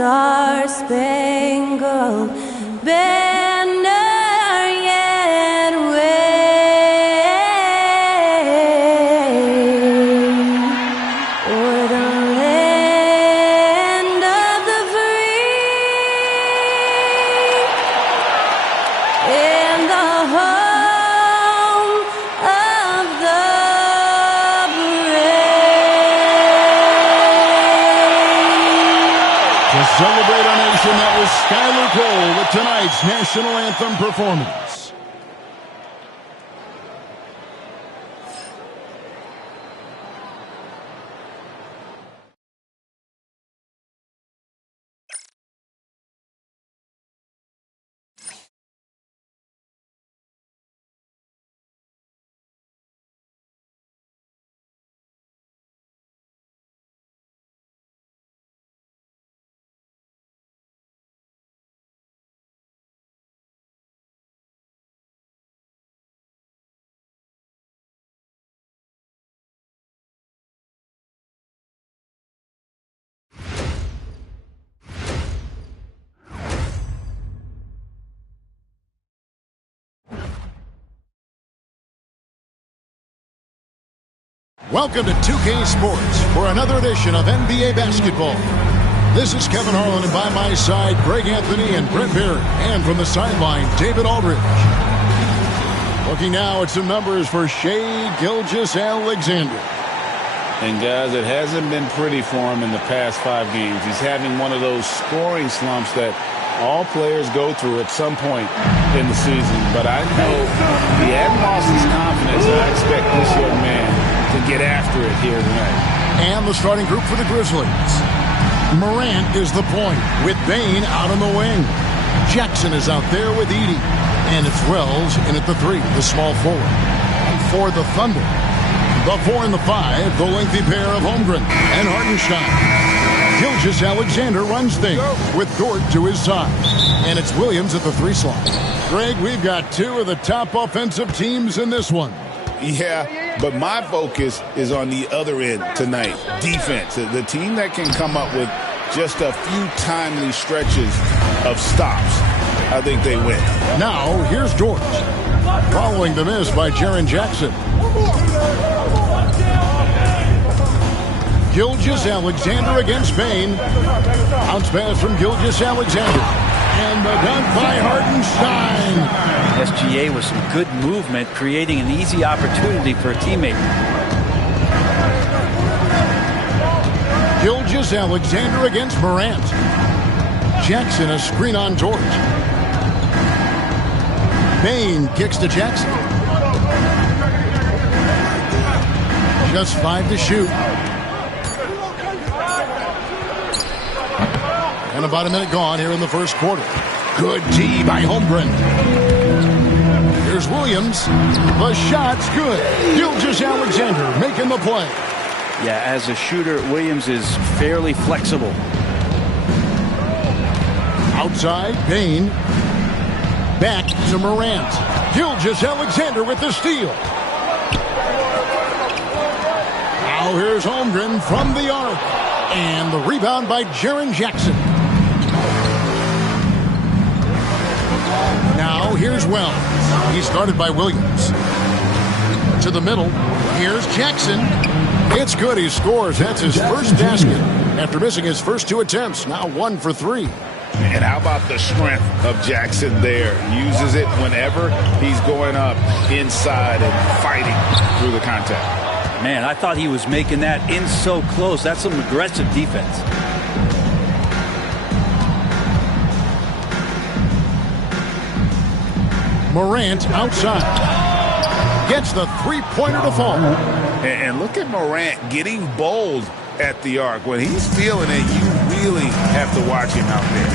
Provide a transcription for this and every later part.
star-spangled banner yet wave o'er the land of the free and the home of the brave. To celebrate our nation, that was Skylar Cole with tonight's national anthem performance. Welcome to 2K Sports for another edition of NBA basketball. This is Kevin Harlan, and by my side, Greg Anthony and Brent Barry. And from the sideline, David Aldridge. Looking now at some numbers for Shai Gilgeous-Alexander. And guys, it hasn't been pretty for him in the past 5 games. He's having one of those scoring slumps that all players go through at some point in the season. But I know he hadn't lost his confidence, and I expect this young man to get after it here tonight. And the starting group for the Grizzlies. Morant is the point with Bane out on the wing. Jackson is out there with Edey. And it's Wells in at the 3, the small forward. And for the Thunder, the 4 and the 5, the lengthy pair of Holmgren and Hartenstein. Gilgeous-Alexander runs things with Dort to his side. And it's Williams at the 3 slot. Greg, we've got 2 of the top offensive teams in this one. Yeah, but my focus is on the other end tonight, defense. The team that can come up with just a few timely stretches of stops, I think they win. Now, here's Dort. Following the miss by Jaren Jackson. Gilgeous-Alexander against Bane. Bounce pass from Gilgeous-Alexander. And the dunk by Hartenstein. SGA with some good movement, creating an easy opportunity for a teammate. Gilgeous-Alexander against Morant. Jackson a screen on Dort. Bane kicks to Jackson. Just 5 to shoot. And about a minute gone here in the first quarter. Good D by Holmgren. Here's Williams. The shot's good. Gilgeous-Alexander making the play. Yeah, as a shooter, Williams is fairly flexible. Outside, Bane. Back to Morant. Gilgeous-Alexander with the steal. Now here's Holmgren from the arc. And the rebound by Jaren Jackson. Now here's Wells. He's guarded by Williams. To the middle. Here's Jackson. It's good. He scores. That's his first basket after missing his first 2 attempts. Now 1 for 3. And how about the strength of Jackson there? Uses it whenever he's going up inside and fighting through the contact. Man, I thought he was making that in so close. That's some aggressive defense. Morant outside. Gets the 3-pointer to fall. And look at Morant getting bold at the arc. When he's feeling it, you really have to watch him out there.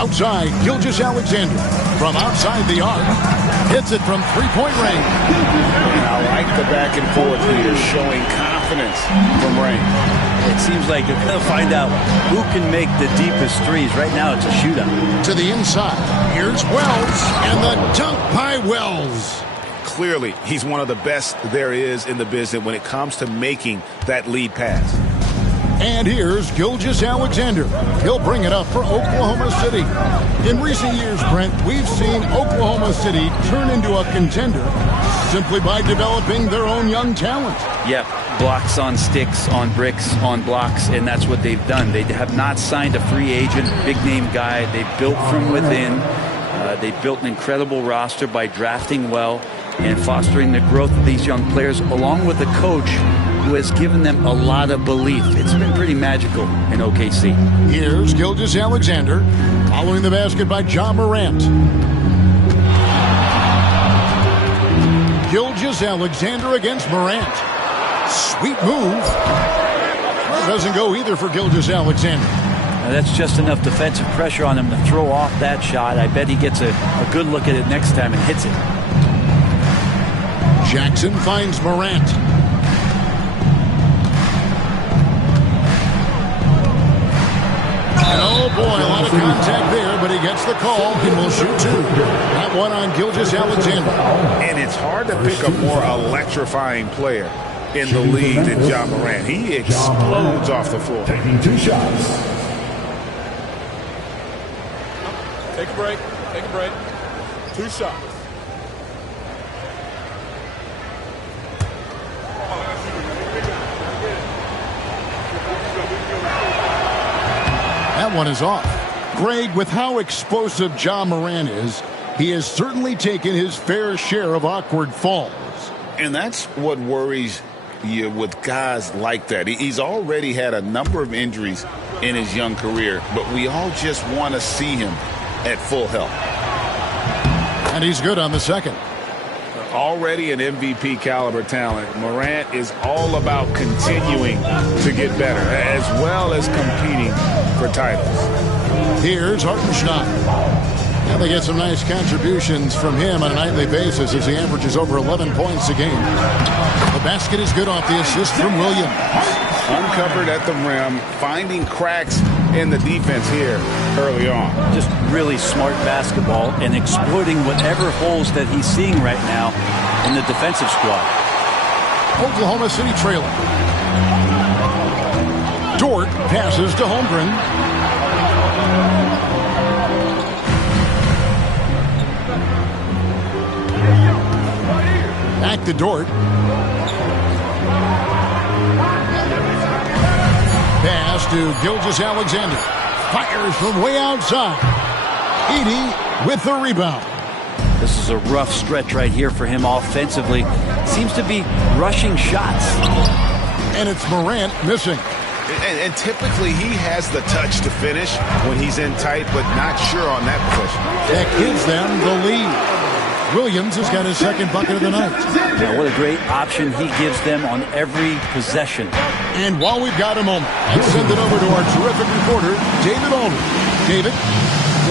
Outside, Gilgeous-Alexander. From outside the arc. Hits it from 3-point range. And I like the back and forth here, showing confidence from range. It seems like they're going to find out who can make the deepest threes. Right now, it's a shootout. To the inside. Here's Wells. And the dunk by Wells. Clearly, he's one of the best there is in the business when it comes to making that lead pass. And here's Gilgeous-Alexander. He'll bring it up for Oklahoma City. In recent years, Brent, we've seen Oklahoma City turn into a contender simply by developing their own young talent. Yeah, blocks on sticks, on bricks, on blocks, and that's what they've done. They have not signed a free agent, big-name guy. They built from within. They built an incredible roster by drafting well and fostering the growth of these young players, along with a coach who has given them a lot of belief. It's been pretty magical in OKC. Here's Gilgeous-Alexander following the basket by Ja Morant. Gilgeous-Alexander against Morant. Sweet move. Well, doesn't go either for Gilgeous-Alexander. That's just enough defensive pressure on him to throw off that shot. I bet he gets a good look at it next time and hits it. Jackson finds Morant. And oh boy, a lot of contact there, but he gets the call and will shoot two. That one on Gilgeous-Alexander. And it's hard to pick a more electrifying player in the league than Ja Morant. He explodes off the floor. Taking 2 shots. Take a break. Take a break. 2 shots. That one is off. Greg, with how explosive Ja Morant is, he has certainly taken his fair share of awkward falls. And that's what worries you with guys like that. He's already had a number of injuries in his young career, but we all just want to see him at full health. And he's good on the second. Already an MVP caliber talent, Morant is all about continuing to get better, as well as competing for titles. Here's Hartenstein. And they get some nice contributions from him on a nightly basis as he averages over 11 points a game. The basket is good off the assist from Williams. Uncovered at the rim, finding cracks in the defense here early on. Just really smart basketball and exploiting whatever holes that he's seeing right now in the defensive squad. Oklahoma City trailing. Dort passes to Holmgren. Back to Dort. Pass to Gilgeous-Alexander. Fires from way outside. Edey with the rebound. This is a rough stretch right here for him offensively. Seems to be rushing shots. And it's Morant missing. And typically he has the touch to finish when he's in tight, but not sure on that possession. That gives them the lead. Williams has got his second bucket of the night. Now, what a great option he gives them on every possession. And while we've got a moment, let's send it over to our terrific reporter, David Aldridge. David?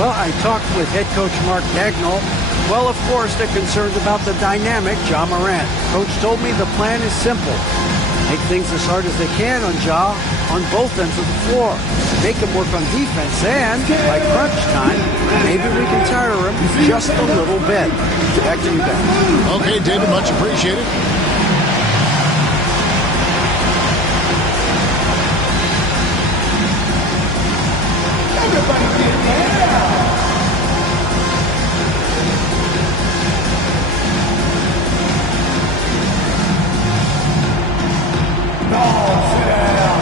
Well, I talked with head coach Mark Dagnall. Well, of course, they're concerned about the dynamic Ja Morant. Coach told me the plan is simple. Make things as hard as they can on Ja on both ends of the floor. Make him work on defense, and by crunch time, maybe we can tire him just a little bit. Back to you, Ben. Okay, David, much appreciated. Everybody get down. No, sit down.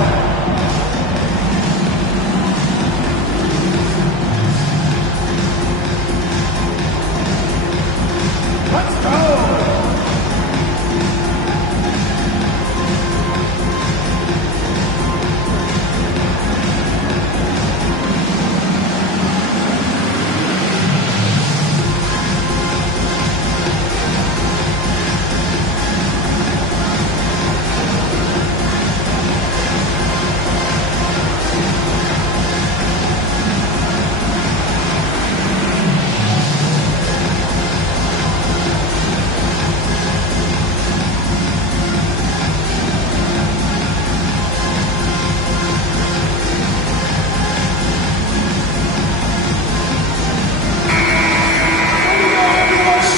Let's go.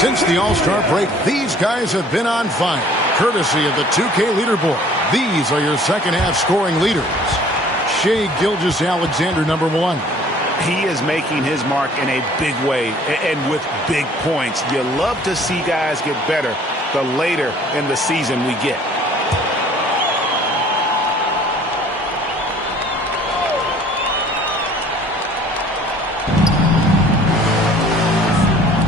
Since the All-Star break, these guys have been on fire. Courtesy of the 2K leaderboard, these are your second-half scoring leaders. Shai Gilgeous-Alexander, number 1. He is making his mark in a big way and with big points. You love to see guys get better the later in the season we get.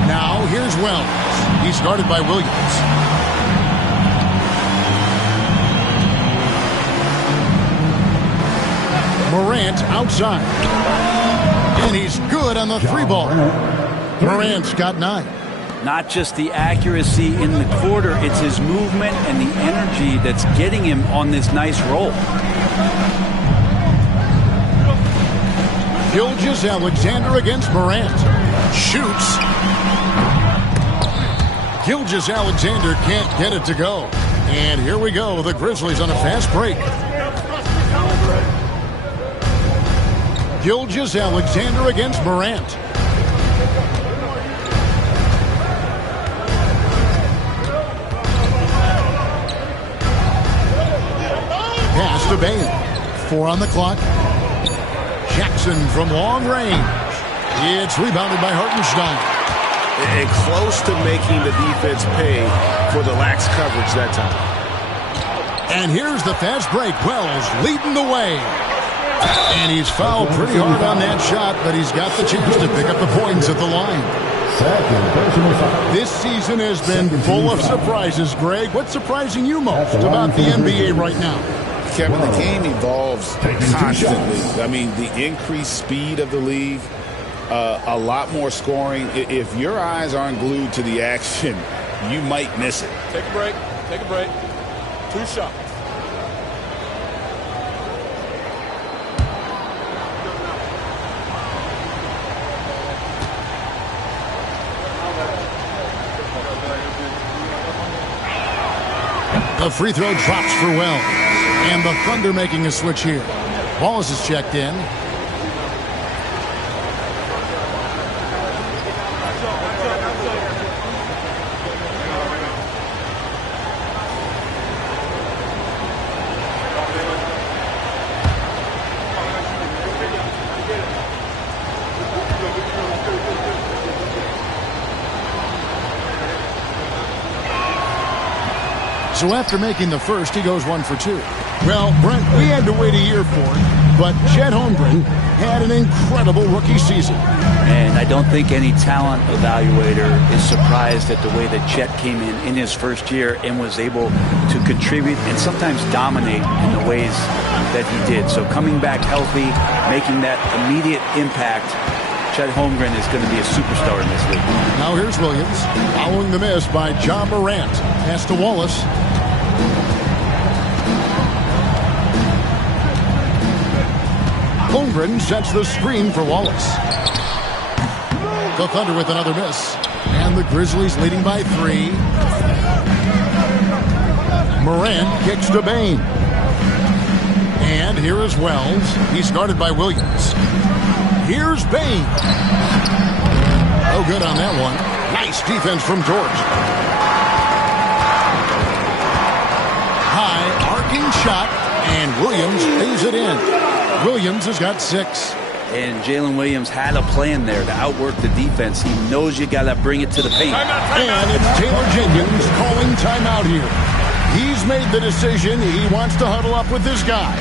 Now here's Wells. He's guarded by Williams. Morant outside. And he's good on the 3-ball. Morant's got 9. Not just the accuracy in the quarter, it's his movement and the energy that's getting him on this nice roll. Gilgeous-Alexander against Morant. Shoots. Gilgeous-Alexander can't get it to go. And here we go. The Grizzlies on a fast break. Gilgeous-Alexander against Morant. Pass to Bane. 4 on the clock. Jackson from long range. It's rebounded by Hartenstein. And close to making the defense pay for the lax coverage that time. And here's the fast break. Wells leading the way. And he's fouled pretty hard on that shot, but he's got the chance to pick up the points at the line. This season has been full of surprises, Greg. What's surprising you most about the NBA right now? Kevin, the game evolves constantly. I mean, the increased speed of the league, a lot more scoring. If your eyes aren't glued to the action, you might miss it. Take a break. Take a break. 2 shots. The free throw drops for Wells. And the Thunder making a switch here. Wallace is checked in. So after making the first, he goes 1 for 2. Well, Brent, we had to wait a year for it, but Chet Holmgren had an incredible rookie season. And I don't think any talent evaluator is surprised at the way that Chet came in his first year and was able to contribute and sometimes dominate in the ways that he did. So coming back healthy, making that immediate impact, Chet Holmgren is going to be a superstar in this league. Now here's Williams, following the miss by Ja Morant. Pass to Wallace. Holmgren sets the screen for Wallace. The Thunder with another miss. And the Grizzlies leading by 3. Morant kicks to Bane. And here is Wells. He's guarded by Williams. Here's Bane. Oh, good on that one. Nice defense from George. High arcing shot, and Williams lays it in. Williams has got 6. And Jaylen Williams had a plan there to outwork the defense. He knows you got to bring it to the paint. And it's Taylor Jenkins calling timeout here. He's made the decision. He wants to huddle up with his guys.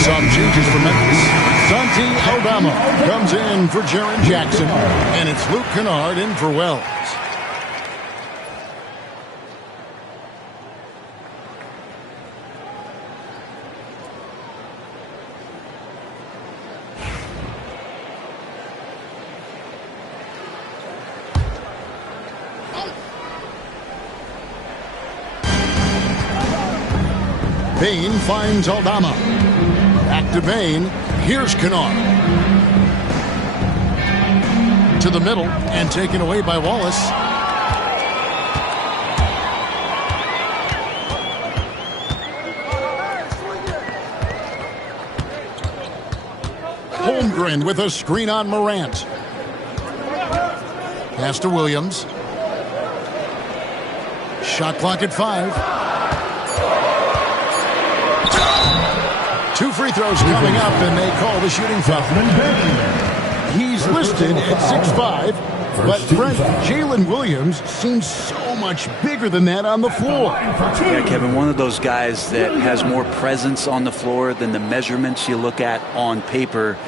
Some changes for Memphis. Santi Aldama comes in for Jaren Jackson, and it's Luke Kennard in for Wells. Bane finds Aldama. Back to Bane. Here's Kennard. To the middle and taken away by Wallace. Holmgren with a screen on Morant. Pass to Williams. Shot clock at 5. 2 free throws coming up, and they call the shooting foul. He's listed at 6'5", but Brent, Jaylen Williams seems so much bigger than that on the floor. Yeah, Kevin, one of those guys that has more presence on the floor than the measurements you look at on paper.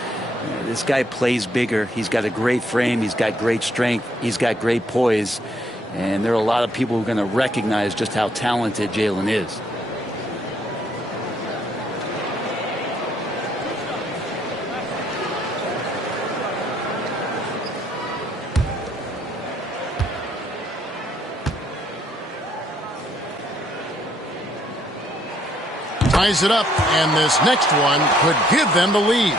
This guy plays bigger. He's got a great frame. He's got great strength. He's got great poise. And there are a lot of people who are going to recognize just how talented Jaylen is. Ties it up, and this next one could give them the lead.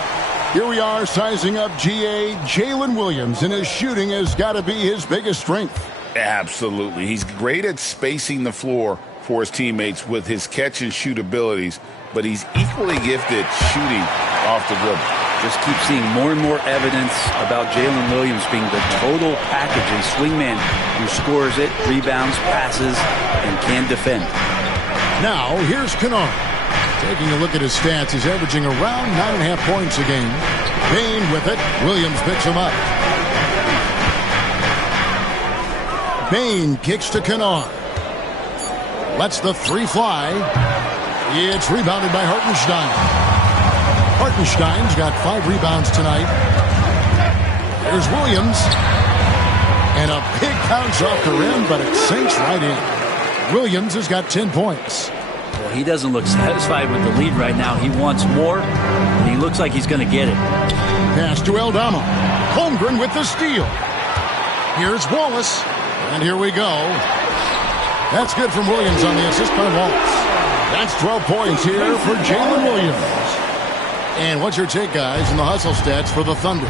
Here we are sizing up GA Jaylen Williams, and his shooting has got to be his biggest strength. Absolutely. He's great at spacing the floor for his teammates with his catch and shoot abilities, but he's equally gifted shooting off the dribble. Just keep seeing more and more evidence about Jaylen Williams being the total package, a swingman who scores it, rebounds, passes, and can defend. Now, here's Kennard. Taking a look at his stats, he's averaging around 9.5 points a game. Bain with it. Williams picks him up. Bain kicks to Kennard. Lets the 3 fly. It's rebounded by Hartenstein. Hartenstein's got 5 rebounds tonight. There's Williams. And a big bounce off the rim, but it sinks right in. Williams has got 10 points. Well, he doesn't look satisfied with the lead right now. He wants more, and he looks like he's going to get it. Pass to Aldama. Holmgren with the steal. Here's Wallace. And here we go. That's good from Williams on the assist by Wallace. That's 12 points here for Jaylen Williams. And what's your take, guys, in the hustle stats for the Thunder?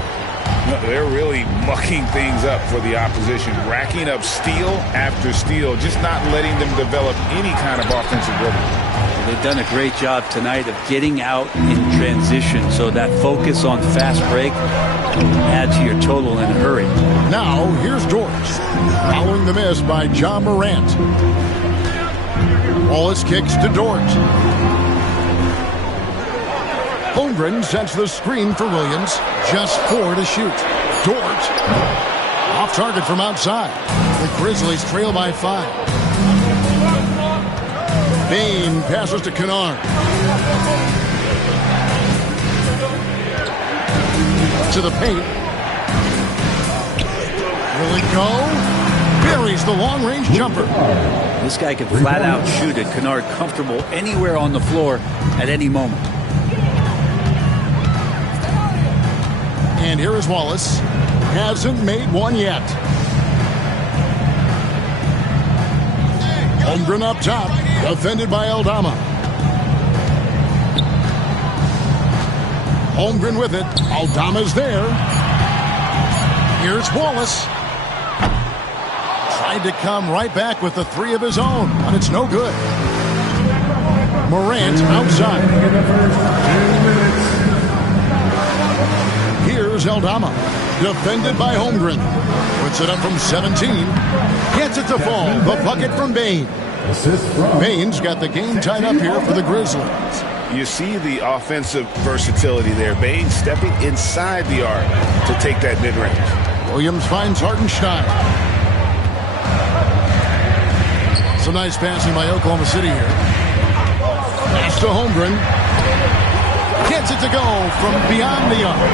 They're really mucking things up for the opposition, racking up steal after steal, just not letting them develop any kind of offensive rhythm. They've done a great job tonight of getting out in transition, so that focus on fast break will add to your total in a hurry. Now, here's Dort, following the miss by John Morant. Wallace kicks to Dort. Holmgren sets the screen for Williams. Just 4 to shoot. Dort off target from outside. The Grizzlies trail by 5. Bain passes to Kennard. To the paint. Will it go? Buries the long-range jumper. This guy can flat out shoot it. Kennard comfortable anywhere on the floor at any moment. And here is Wallace. Hasn't made one yet. Holmgren up top. Defended by Aldama. Holmgren with it. Aldama's there. Here's Wallace. Tried to come right back with the 3 of his own, but it's no good. Morant outside. Here's Aldama. Defended by Holmgren. Puts it up from 17. Gets it to fall. The bucket from Bain. Bain's got the game tied up here for the Grizzlies. You see the offensive versatility there. Bain stepping inside the arc to take that mid-range. Williams finds Hartenstein. Some nice passing by Oklahoma City here. Pass to Holmgren. Gets it to go from beyond the arc.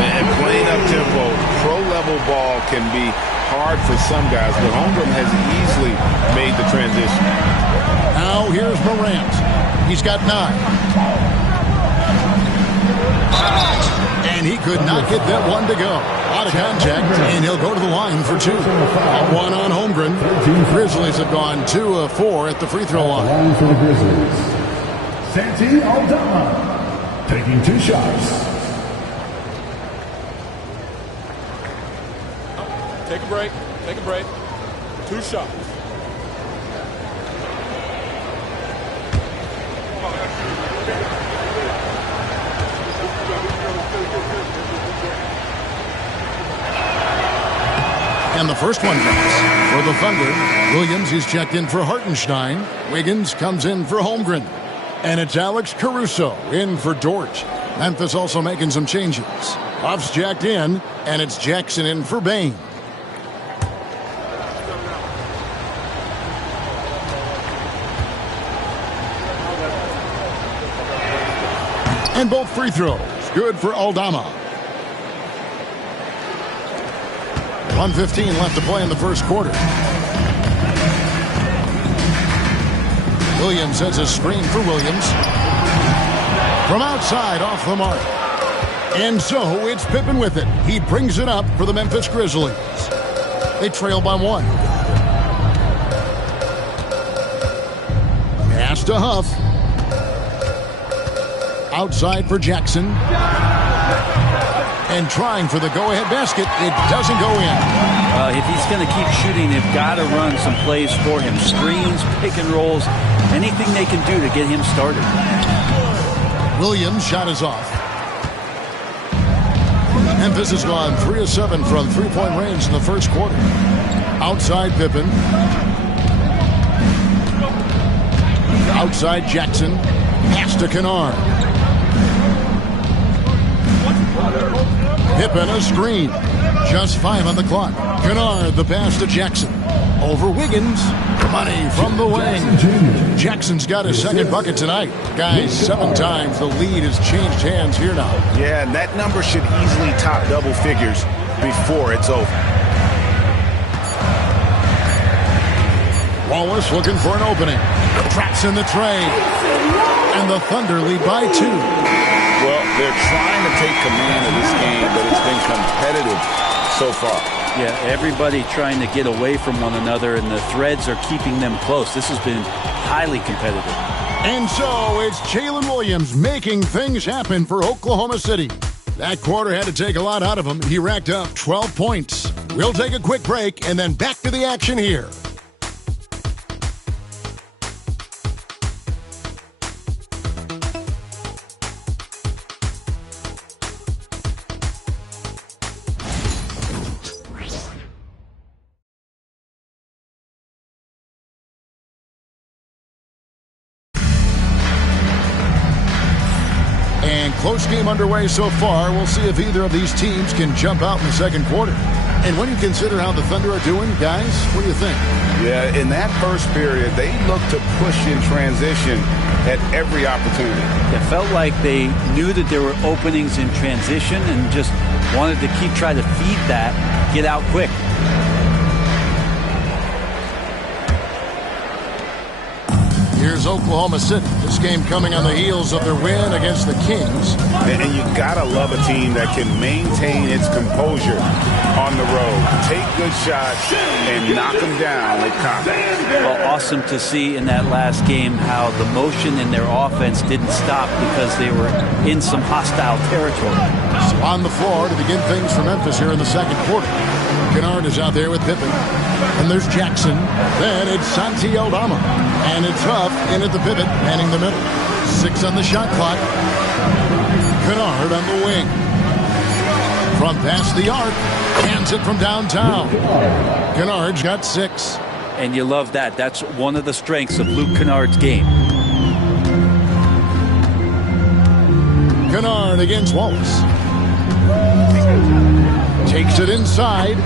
And playing up tempo, pro-level ball can be hard for some guys, but Holmgren has easily made the transition. Now here's Morant. He's got 9. And he could not get that one to go. Out of contact, and he'll go to the line for 2. One on Holmgren. Grizzlies have gone 2 of 4 at the free throw line. For the Grizzlies, Santi Aldama taking 2 shots. Take a break. Take a break. 2 shots. And the first one comes for the Thunder. Williams is checked in for Hartenstein. Wiggins comes in for Holmgren. And it's Alex Caruso in for Dort. Memphis also making some changes. Huff's jacked in, and it's Jackson in for Bain. And both free throws. Good for Aldama. 1:15 left to play in the first quarter. Williams sets a screen for Williams. From outside, off the mark. And so it's Pippen with it. He brings it up for the Memphis Grizzlies. They trail by 1. Pass to Huff. Outside for Jackson. And trying for the go-ahead basket. It doesn't go in. If he's going to keep shooting, they've got to run some plays for him. Screens, pick and rolls, anything they can do to get him started. Williams' shot is off. Memphis has gone 3 of 7 from three-point range in the first quarter. Outside Pippen. Outside Jackson. Pass to Kennard. Pippen a screen. Just 5 on the clock. Kennard the pass to Jackson. Over Wiggins. Money from the wing. Jackson's got his second bucket tonight. Guys, 7 times. The lead has changed hands here now. Yeah, and that number should easily top double figures before it's over. Wallace looking for an opening. Traps in the trade. And the Thunder lead by 2. Well, they're trying to take command of this game, but it's been competitive so far. Yeah, everybody trying to get away from one another, and the threads are keeping them close. This has been highly competitive. And so it's Jaylen Williams making things happen for Oklahoma City. That quarter had to take a lot out of him. He racked up 12 points. We'll take a quick break and then back to the action here. Close game underway so far. We'll see if either of these teams can jump out in the second quarter. And when you consider how the Thunder are doing, guys, what do you think? Yeah, in that first period, they looked to push in transition at every opportunity. It felt like they knew that there were openings in transition and just wanted to keep trying to feed that, get out quick. Here's Oklahoma City. This game coming on the heels of their win against the Kings. And you gotta love a team that can maintain its composure on the road. Take good shots and knock them down with confidence. Well, awesome to see in that last game how the motion in their offense didn't stop because they were in some hostile territory. So on the floor to begin things for Memphis here in the second quarter. Kennard is out there with Pippen. And there's Jackson. Then it's Santi Aldama. And it's Huff in at the pivot, manning the middle. 6 on the shot clock. Kennard on the wing. From past the arc. Hands it from downtown. Kennard's got 6. And you love that. That's one of the strengths of Luke Kennard's game. Kennard against Wallace. Takes it inside.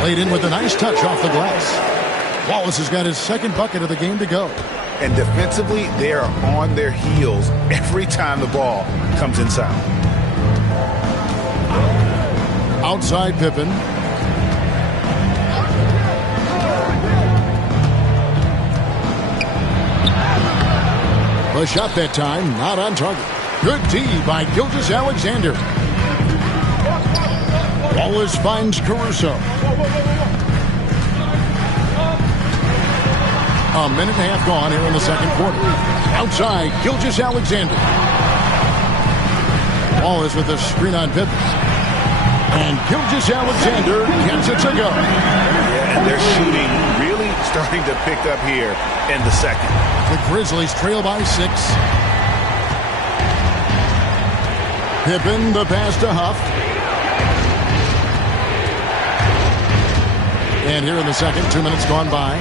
Played in with a nice touch off the glass. Wallace has got his second bucket of the game to go. And defensively, they are on their heels every time the ball comes inside. Outside Pippen. The shot that time, not on target. Good D by Gilgeous-Alexander. Wallace finds Caruso. A minute and a half gone here in the second quarter. Outside, Gilgeous-Alexander. Wallace with a screen on Pippen. And Gilgeous-Alexander gets it to go. Yeah, and their shooting really starting to pick up here in the second. The Grizzlies trail by 6. Pippen, the pass to Huff. And here in the second, 2 minutes gone by.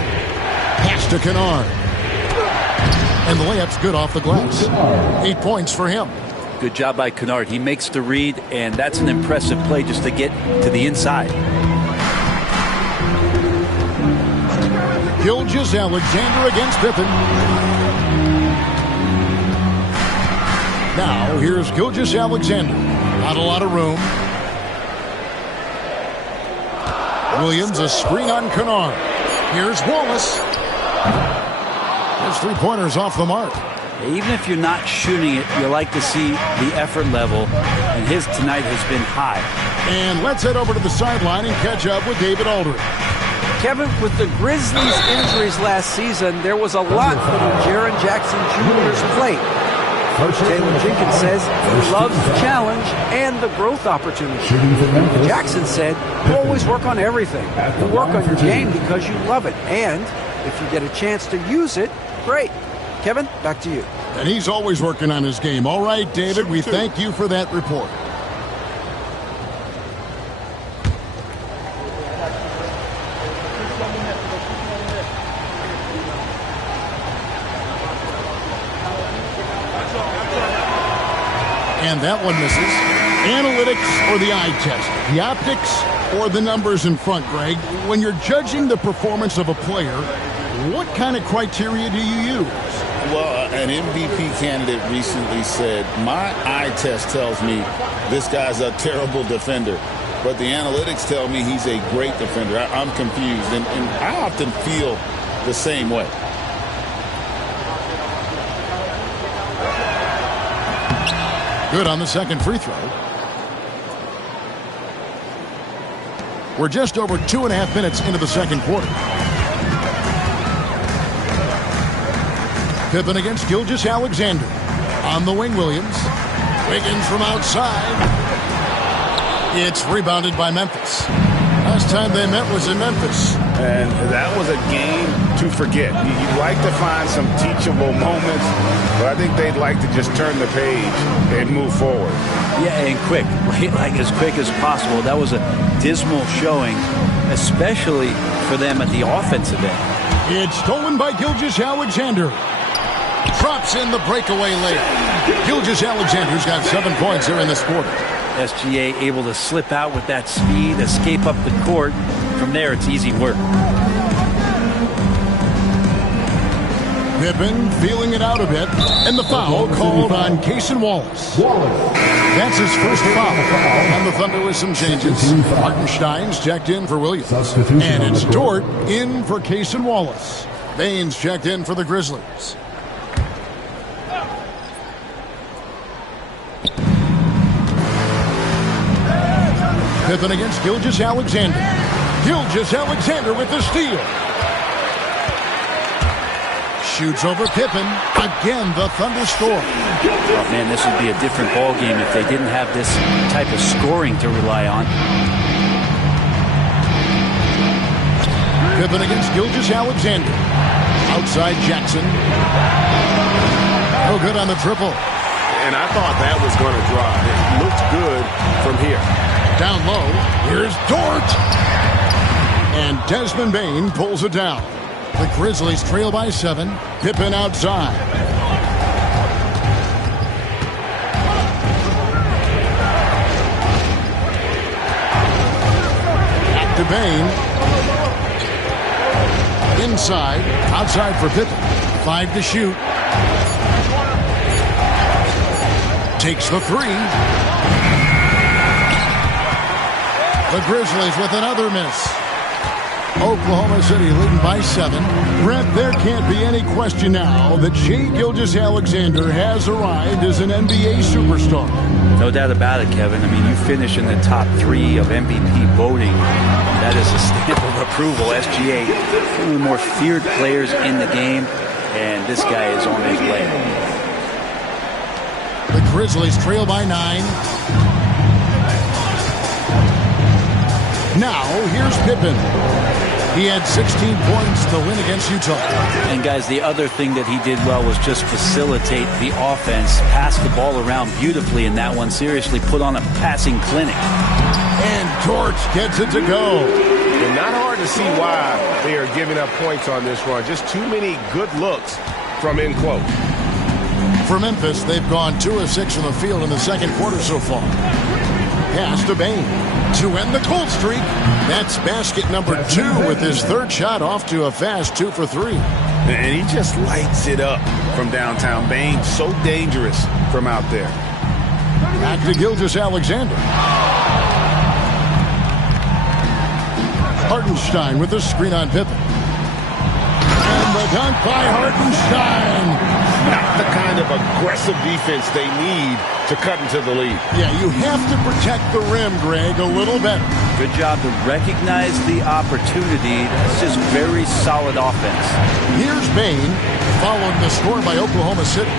Pass to Kennard. And the layup's good off the glass. 8 points for him. Good job by Kennard. He makes the read, and that's an impressive play just to get to the inside. Gilgeous-Alexander against Pippen. Now, here's Gilgeous-Alexander. Not a lot of room. Williams, a screen on Kennard. Here's Wallace. His three-pointers off the mark. Even if you're not shooting it, you like to see the effort level, and his tonight has been high. And let's head over to the sideline and catch up with David Aldridge. Kevin, with the Grizzlies' injuries last season, there was a lot put on Jaren Jackson Jr.'s plate. Coach Taylor Jenkins says he loves the challenge and the growth opportunity. Jackson said, you always work on everything. You work on your game because you love it. And if you get a chance to use it, great. Kevin, back to you. And he's always working on his game. All right, David, we thank you for that report. And that one misses. Analytics or the eye test? The optics or the numbers in front, Greg? When you're judging the performance of a player, what kind of criteria do you use? Well, an MVP candidate recently said, my eye test tells me this guy's a terrible defender, but the analytics tell me he's a great defender. I'm confused, and I often feel the same way. Good on the second free throw. We're just over 2.5 minutes into the second quarter. Pippen against Gilgeous-Alexander. On the wing, Williams. Wiggins from outside. It's rebounded by Memphis. Last time they met was in Memphis. And that was a game to forget. You'd like to find some teachable moments, but I think they'd like to just turn the page and move forward. Yeah, and quick, like as quick as possible. That was a dismal showing, especially for them at the offensive end. It's stolen by Gilgeous-Alexander. Drops in the breakaway layup. Gilgeous-Alexander's got 7 points here in this quarter. SGA able to slip out with that speed, escape up the court. From there, it's easy work. Pippen feeling it out a bit, and the foul called on Cason Wallace. That's his first foul. And the Thunder with some changes. Hartenstein's checked in for Williams. And it's Dort in for Cason Wallace. Baines checked in for the Grizzlies. Pippen against Gilgeous-Alexander. Gilgeous-Alexander with the steal. Shoots over Pippen. Again, the Thunder score. Oh, man, this would be a different ball game if they didn't have this type of scoring to rely on. Pippen against Gilgeous-Alexander. Outside Jackson. No good on the triple. And I thought that was going to drive. It looked good from here. Down low, here's Dort. And Desmond Bane pulls it down. The Grizzlies trail by 7. Pippen outside. Back to Bane. Inside, outside for Pippen. 5 to shoot. Takes the 3. The Grizzlies with another miss. Oklahoma City leading by 7. Brent, there can't be any question now that Shai Gilgeous-Alexander has arrived as an NBA superstar. No doubt about it, Kevin. I mean, you finish in the top 3 of MVP voting. That is a stamp of approval. SGA, one of the more feared players in the game, and this guy is on his way. The Grizzlies trail by 9. Now, here's Pippen. He had 16 points to win against Utah. And, guys, the other thing that he did well was just facilitate the offense, pass the ball around beautifully in that one, seriously put on a passing clinic. And Dort gets it to go. And not hard to to see why they are giving up points on this run. Just too many good looks from in close. For Memphis, they've gone 2 of 6 from the field in the second quarter so far. Pass to Bane to end the cold streak. That's basket number 2 with his third shot off to a fast 2 for 3. And he just lights it up from downtown. Bane, so dangerous from out there. Back to Gilgeous-Alexander. Hartenstein with the screen on Pippen. And the dunk by Hartenstein. Not the kind of aggressive defense they need to cut into the lead. Yeah, you have to protect the rim, Greg, a little better. Good job to recognize the opportunity. That's just very solid offense. Here's Bane, following the score by Oklahoma City.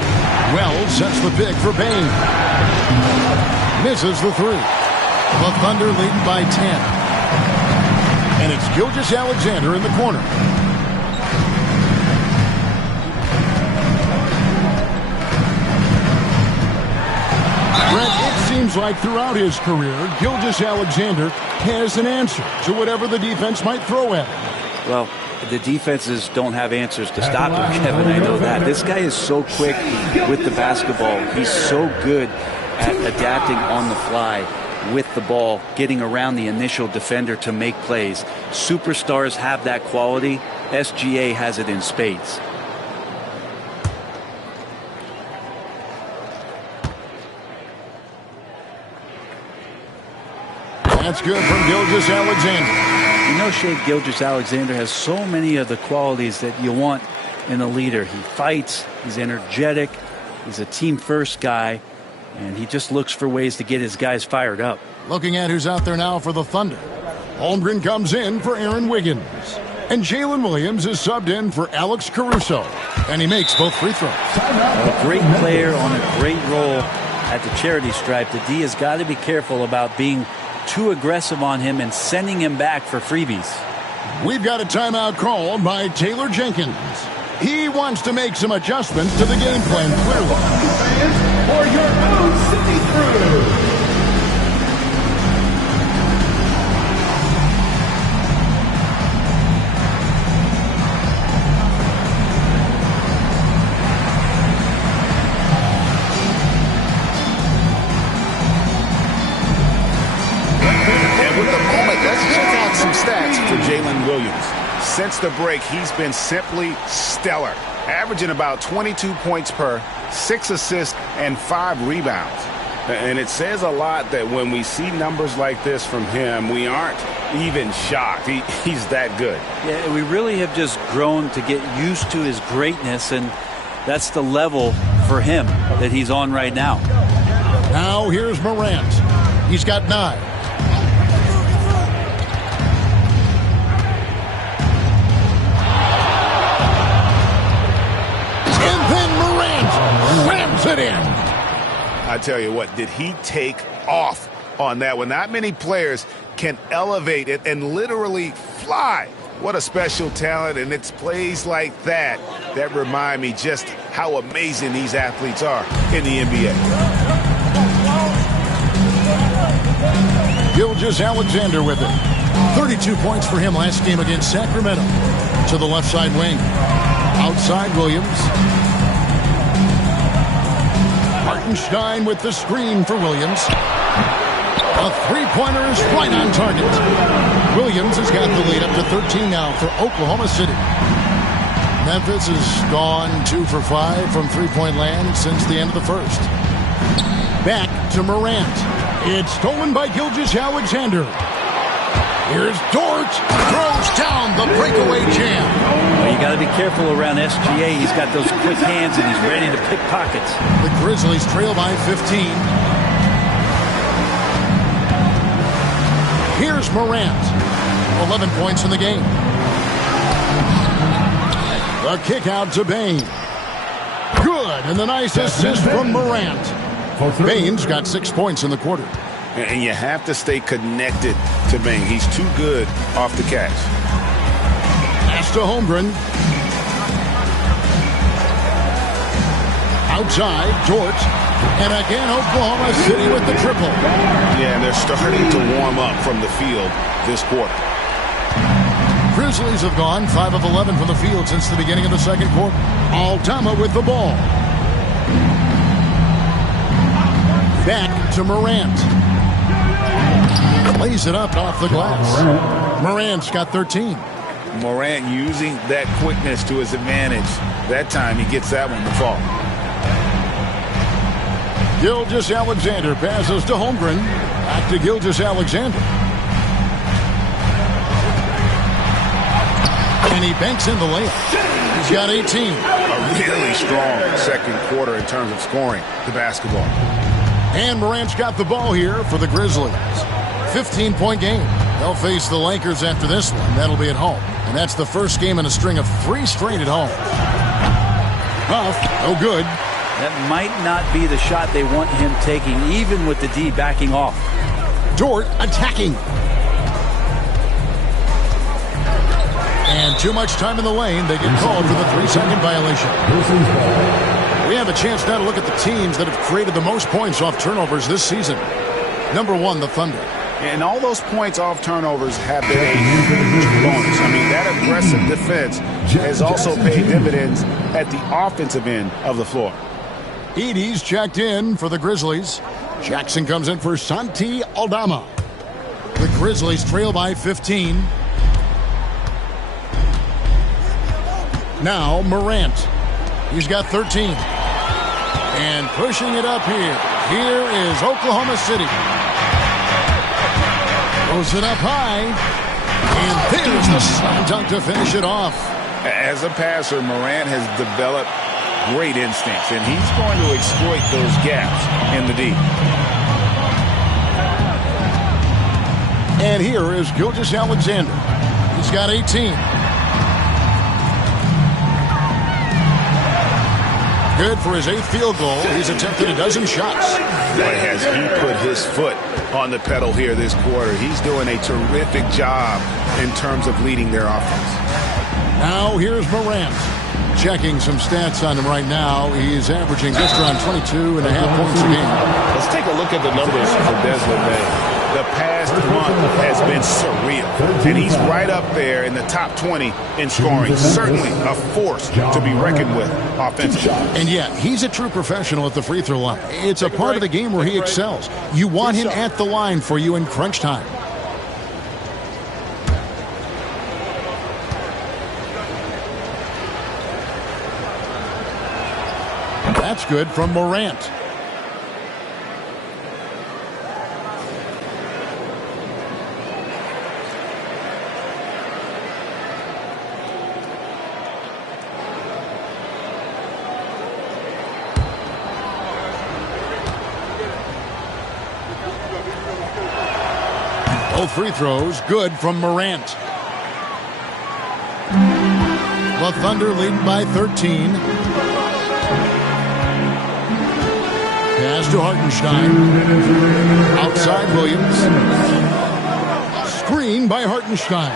Wells sets the pick for Bane. Misses the 3. The Thunder leading by 10. And it's Gilgeous-Alexander in the corner. Brett, it seems like throughout his career, Gilgeous-Alexander has an answer to whatever the defense might throw at him. Well, the defenses don't have answers to stop him, Kevin. I know that. This guy is so quick with the basketball. He's so good at adapting on the fly with the ball, getting around the initial defender to make plays. Superstars have that quality. SGA has it in spades. That's good from Gilgeous-Alexander. You know, Shea, Gilgeous-Alexander has so many of the qualities that you want in a leader. He fights, he's energetic, he's a team-first guy, and he just looks for ways to get his guys fired up. Looking at who's out there now for the Thunder. Holmgren comes in for Aaron Wiggins. And Jaylen Williams is subbed in for Alex Caruso. And he makes both free throws. A great player on a great role at the charity stripe. The D has got to be careful about being too aggressive on him and sending him back for freebies. We've got a timeout called by Taylor Jenkins. He wants to make some adjustments to the game plan, clearly. For your own city crew. For Jaylen Williams. Since the break, he's been simply stellar, averaging about 22 points per, 6 assists, and 5 rebounds. And it says a lot that when we see numbers like this from him, we aren't even shocked. He's that good. Yeah, we really have just grown to get used to his greatness, and that's the level for him that he's on right now. Now here's Morant. He's got 9. Rams it in. I tell you what, did he take off on that one? Not many players can elevate it and literally fly. What a special talent, and it's plays like that that remind me just how amazing these athletes are in the NBA. Gilgeous-Alexander with it. 32 points for him last game against Sacramento. To the left side wing. Outside Williams. Hartenstein with the screen for Williams. A three-pointer is right on target. Williams has got the lead up to 13 now for Oklahoma City. Memphis has gone 2 for 5 from three-point land since the end of the first. Back to Morant. It's stolen by Gilgeous-Alexander. Here's Dort. Throws down the breakaway jam. Well, you got to be careful around SGA. He's got those quick hands and he's ready to pick pockets. The Grizzlies trail by 15. Here's Morant. 11 points in the game. The kick out to Bane. Good, and the nice assist from Morant. Bane's got 6 points in the quarter. And you have to stay connected to Bane. He's too good off the catch. Pass to Holmgren. Outside, Dort. And again, Oklahoma City with the triple. Yeah, and they're starting to warm up from the field this quarter. Grizzlies have gone 5 of 11 from the field since the beginning of the second quarter. Aldama with the ball. Back to Morant. Lays it up off the glass. Morant's got 13. Morant using that quickness to his advantage. That time he gets that one to fall. Gilgeous-Alexander passes to Holmgren. Back to Gilgeous-Alexander. And he banks in the layup. He's got 18. A really strong second quarter in terms of scoring the basketball. And Morant's got the ball here for the Grizzlies. 15-point game. They'll face the Lakers after this one. That'll be at home. And that's the first game in a string of 3 straight at home. No good. That might not be the shot they want him taking, even with the D backing off. Dort attacking. And too much time in the lane. They get called for the 3-second violation. We have a chance now to look at the teams that have created the most points off turnovers this season. Number 1, the Thunder. And all those points off turnovers have been a huge bonus. I mean, that aggressive defense has also paid dividends at the offensive end of the floor. Edey's checked in for the Grizzlies. Jackson comes in for Santi Aldama. The Grizzlies trail by 15. Now Morant. He's got 13. And pushing it up here. Here is Oklahoma City. Throws it up high. And there's the slam dunk to finish it off. As a passer, Morant has developed great instincts, and he's going to exploit those gaps in the D. And here is Gilgeous-Alexander. He's got 18. Good for his 8th field goal. He's attempted a dozen shots. Boy, has he put his foot on the pedal here this quarter. He's doing a terrific job in terms of leading their offense. Now here's Morant. Checking some stats on him right now. He's averaging just around 22.5 points a game. Let's take a look at the numbers for Desmond Bain. The past month has been surreal, and he's right up there in the top 20 in scoring. Certainly a force to be reckoned with offensively. And yet, he's a true professional at the free throw line. It's a part of the game where he excels. You want him at the line for you in crunch time. That's good from Morant. Both free throws good from Morant. The Thunder lead by 13. Pass to Hartenstein. Outside Williams. Screen by Hartenstein.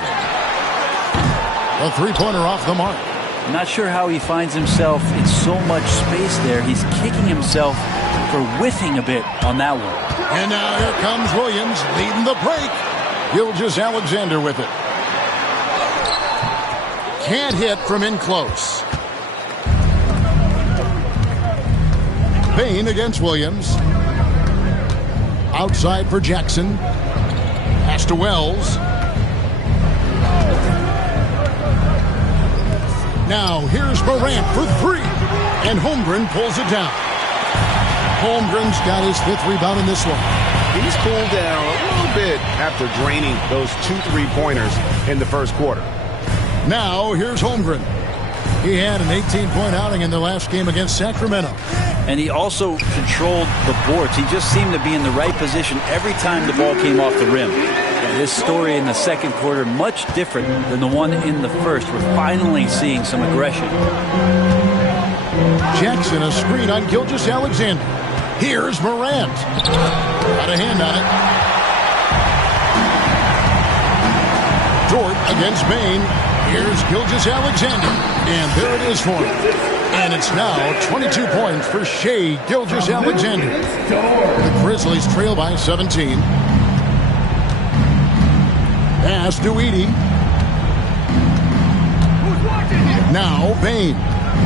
A three-pointer off the mark. I'm not sure how he finds himself in so much space there. He's kicking himself for whiffing a bit on that one. And now here comes Williams leading the break. Gilgeous-Alexander with it. Can't hit from in close. Bain against Williams. Outside for Jackson. Pass to Wells. Now here's Morant for 3. And Holmgren pulls it down. Holmgren's got his 5th rebound in this one. He's cooled down a little bit after draining those 2 3-pointers in the first quarter. Now here's Holmgren. He had an 18-point outing in the last game against Sacramento. And he also controlled the boards. He just seemed to be in the right position every time the ball came off the rim. And this story in the second quarter, much different than the one in the first. We're finally seeing some aggression. Jackson, a screen on Gilgeous-Alexander. Here's Morant. Got a hand on it. Dort against Bain. Here's Gilgeous-Alexander. And there it is for him. And it's now 22 points for Shai Gilgeous-Alexander. The Grizzlies trail by 17. Pass to Edey. Now Bane,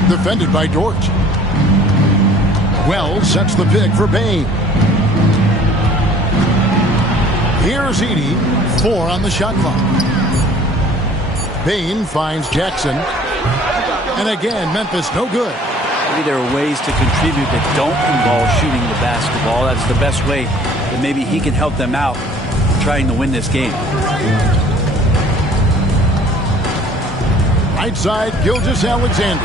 defended by Dort. Wells sets the pick for Bane. Here's Edey, 4 on the shot clock. Bane finds Jackson. And again, Memphis no good. Maybe there are ways to contribute that don't involve shooting the basketball. That's the best way that maybe he can help them out trying to win this game. Right side, Gilgeous-Alexander.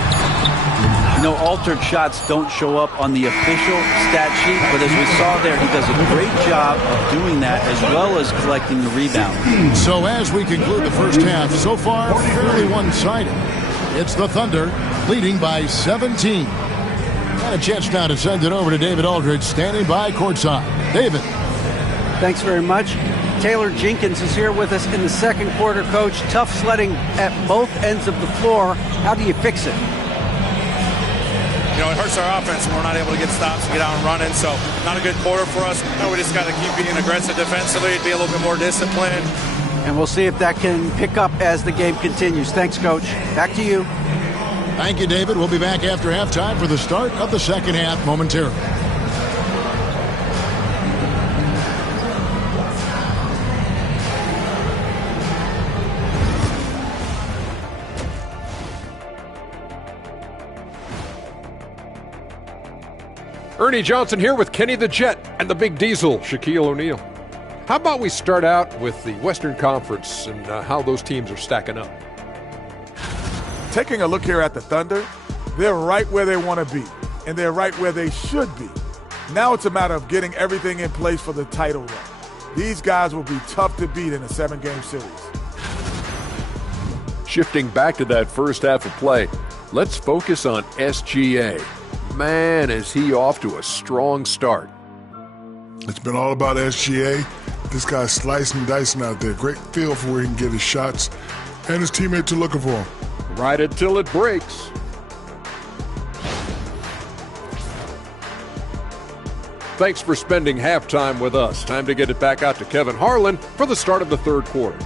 You know, altered shots don't show up on the official stat sheet, but as we saw there, he does a great job of doing that as well as collecting the rebound. So as we conclude the first half, so far fairly one-sided. It's the Thunder leading by 17. And a chance now to send it over to David Aldridge, standing by courtside. David. Thanks very much. Taylor Jenkins is here with us in the second quarter, Coach. Tough sledding at both ends of the floor. How do you fix it? You know, it hurts our offense when we're not able to get stops and get out and running. So not a good quarter for us. No, we just got to keep being aggressive defensively, be a little bit more disciplined. And we'll see if that can pick up as the game continues. Thanks, Coach. Back to you. Thank you, David. We'll be back after halftime for the start of the second half momentarily. Ernie Johnson here with Kenny the Jet and the Big Diesel, Shaquille O'Neal. How about we start out with the Western Conference and how those teams are stacking up? Taking a look here at the Thunder, they're right where they want to be, and they're right where they should be. Now it's a matter of getting everything in place for the title run. These guys will be tough to beat in a 7-game series. Shifting back to that first half of play, let's focus on SGA. Man, is he off to a strong start. It's been all about SGA. This guy's slicing and dicing out there. Great feel for where he can get his shots, and his teammates are looking for him. Right until it breaks. Thanks for spending halftime with us. Time to get it back out to Kevin Harlan for the start of the third quarter.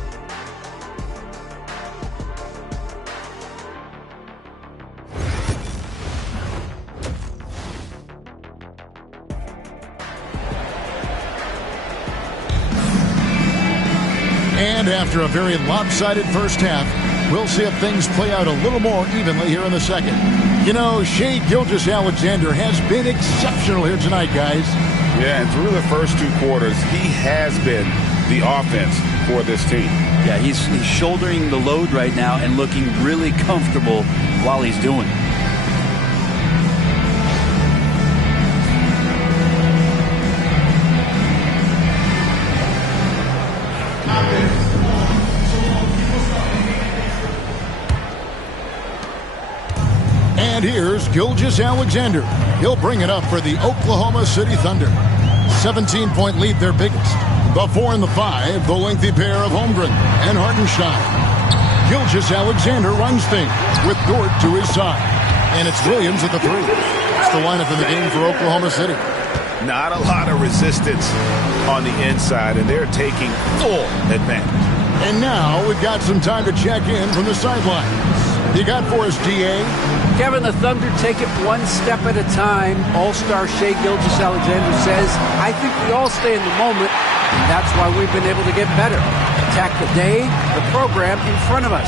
And after a very lopsided first half, we'll see if things play out a little more evenly here in the second. You know, Shai Gilgeous-Alexander has been exceptional here tonight, guys. Yeah, and through the first 2 quarters, he has been the offense for this team. Yeah, he's shouldering the load right now and looking really comfortable while he's doing it. And here's Gilgeous-Alexander. He'll bring it up for the Oklahoma City Thunder. 17-point lead, their biggest. The 4 and the 5, the lengthy pair of Holmgren and Hartenstein. Gilgeous-Alexander runs things with Dort to his side. And it's Williams at the 3. That's the lineup in the game for Oklahoma City. Not a lot of resistance on the inside, and they're taking full advantage. And now we've got some time to check in from the sidelines. You got for us, DA? Kevin, the Thunder take it one step at a time. All-star Shai Gilgeous-Alexander says, I think we all stay in the moment, and that's why we've been able to get better. Attack the day, the program in front of us.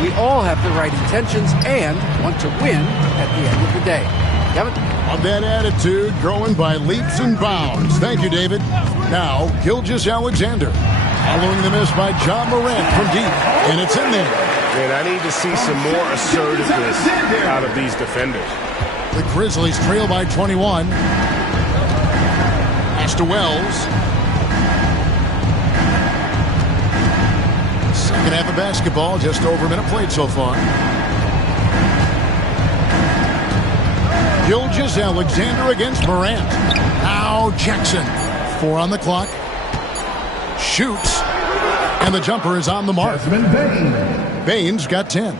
We all have the right intentions and want to win at the end of the day. Kevin? On that attitude, growing by leaps and bounds. Thank you, David. Now, Gilgeous-Alexander. Following the miss by John Morant from deep, and it's in there. And I need to see some more assertiveness out of these defenders. The Grizzlies trail by 21. Pass to Wells. Second half of basketball, just over a minute played so far. Gilgeous-Alexander against Morant. Now Jackson. 4 on the clock. Shoots. And the jumper is on the mark. Bane's got 10.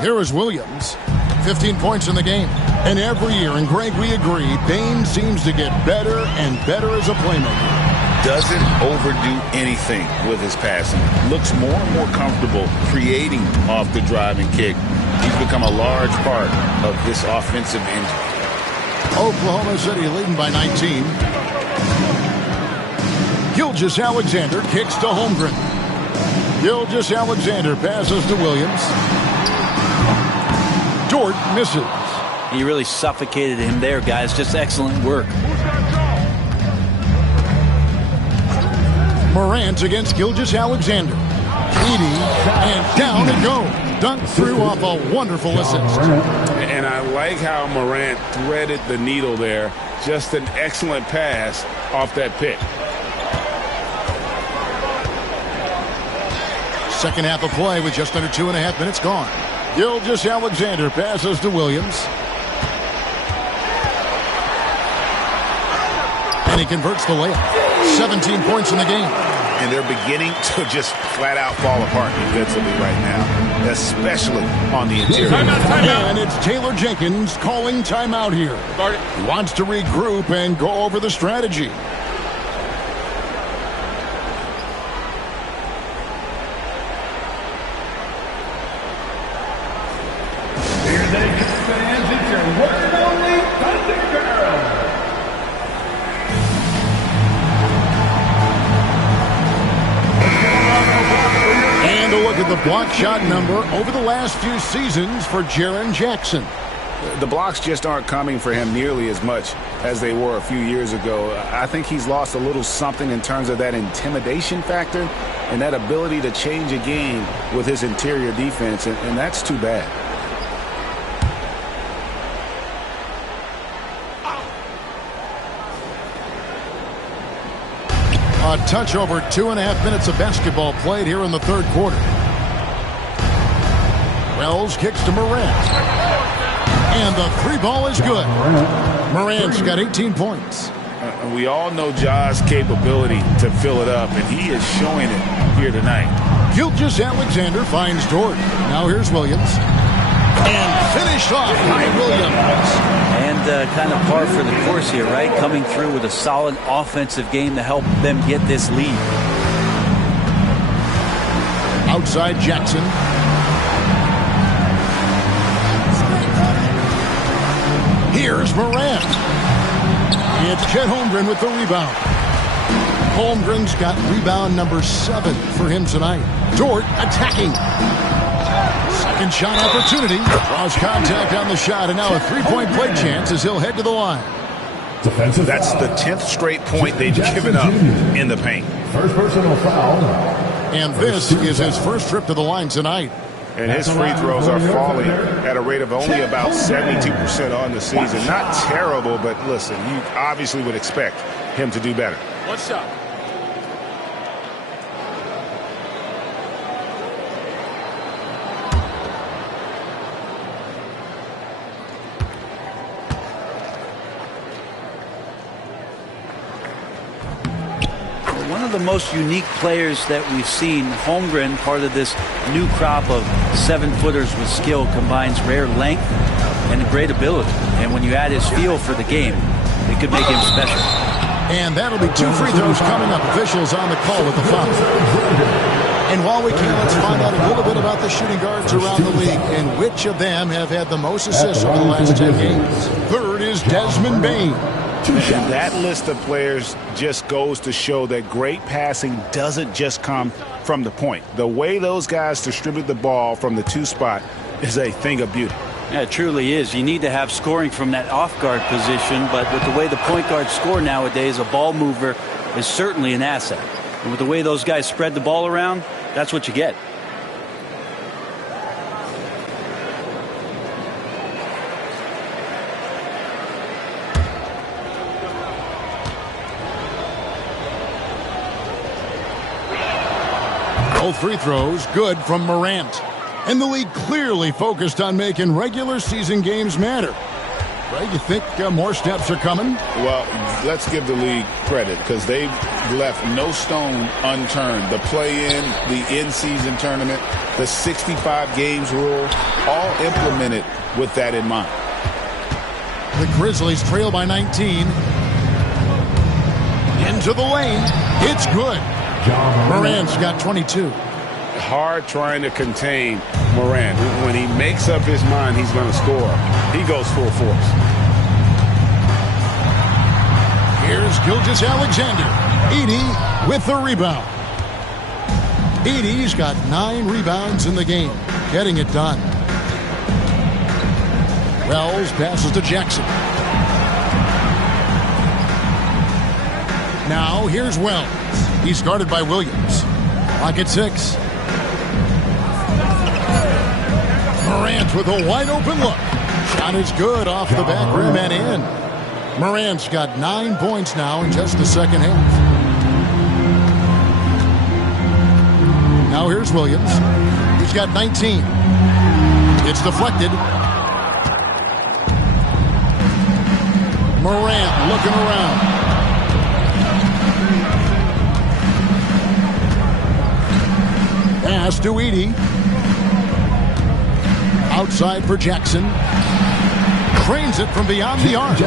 Here is Williams. 15 points in the game. And every year, and Greg, we agree, Bane seems to get better and better as a playmaker. Doesn't overdo anything with his passing. Looks more and more comfortable creating off the driving kick. He's become a large part of this offensive engine. Oklahoma City leading by 19. Gilgeous-Alexander kicks to Holmgren. Gilgeous-Alexander passes to Williams. Dort misses. He really suffocated him there, guys. Just excellent work. Morant against Gilgeous-Alexander. And down it goes. Dunked through off a wonderful assist. And I like how Morant threaded the needle there. Just an excellent pass off that pick. Second half of play with just under 2.5 minutes gone. Gilgeous-Alexander passes to Williams. And he converts the layup. 17 points in the game. And they're beginning to just flat out fall apart defensively right now, especially on the interior. And it's Taylor Jenkins calling timeout here. He wants to regroup and go over the strategy. Here they go, fans. It's your one and only Thunder Girl. And a look at the block shot number over the last few seasons for Jaren Jackson. The blocks just aren't coming for him nearly as much as they were a few years ago. I think he's lost a little something in terms of that intimidation factor and that ability to change a game with his interior defense, and that's too bad. A touch over 2.5 minutes of basketball played here in the third quarter. Wells kicks to Morant. And the three ball is good. Morant's got 18 points. We all know Ja's capability to fill it up, and he is showing it here tonight. Gilgeous-Alexander finds Dort. Now here's Williams. And finished off by Williams. And kind of par for the course here, right? Coming through with a solid offensive game to help them get this lead. Outside Jackson. Here's Morant. It's Chet Holmgren with the rebound. Holmgren's got rebound number 7 for him tonight. Dort attacking. Second shot opportunity. Draws contact on the shot, and now a three-point play chance as he'll head to the line. That's the 10th straight point they've given up in the paint. First personal foul. And this is his first trip to the line tonight. And his free throws are falling at a rate of only about 72% on the season. Not terrible, but listen, you obviously would expect him to do better. One shot. One of the most unique players that we've seen, Holmgren, part of this new crop of 7-footers with skill, combines rare length and great ability. And when you add his feel for the game, it could make him special. And that'll be 2 free throws coming up. Officials on the call with the foul. And while we can, let's find out a little bit about the shooting guards around the league and which of them have had the most assists over the last 10 games. Third is Desmond Bane. And that list of players just goes to show that great passing doesn't just come from the point. The way those guys distribute the ball from the 2 spot is a thing of beauty. Yeah, it truly is. You need to have scoring from that off-guard position, but with the way the point guards score nowadays, a ball mover is certainly an asset. And with the way those guys spread the ball around, that's what you get. Both free throws good from Morant. And the league clearly focused on making regular season games matter. Right? You think more steps are coming? Well, let's give the league credit because they've left no stone unturned. The play-in, the in-season tournament, the 65 games rule, all implemented with that in mind. The Grizzlies trail by 19. Into the lane. It's good. Morant's got 22. Hard trying to contain Morant. When he makes up his mind he's going to score, he goes full force. Here's Gilgeous-Alexander. Edey with the rebound. Edey's got 9 rebounds in the game, getting it done. Wells passes to Jackson. Now here's Wells. He's guarded by Williams. Clock at 6. Morant with a wide open look. Shot is good off the back rim and in. Morant's got 9 points now in just the second half. Now here's Williams. He's got 19. It's deflected. Morant looking around. Pass to Edey. Outside for Jackson. Cranes it from beyond the arc.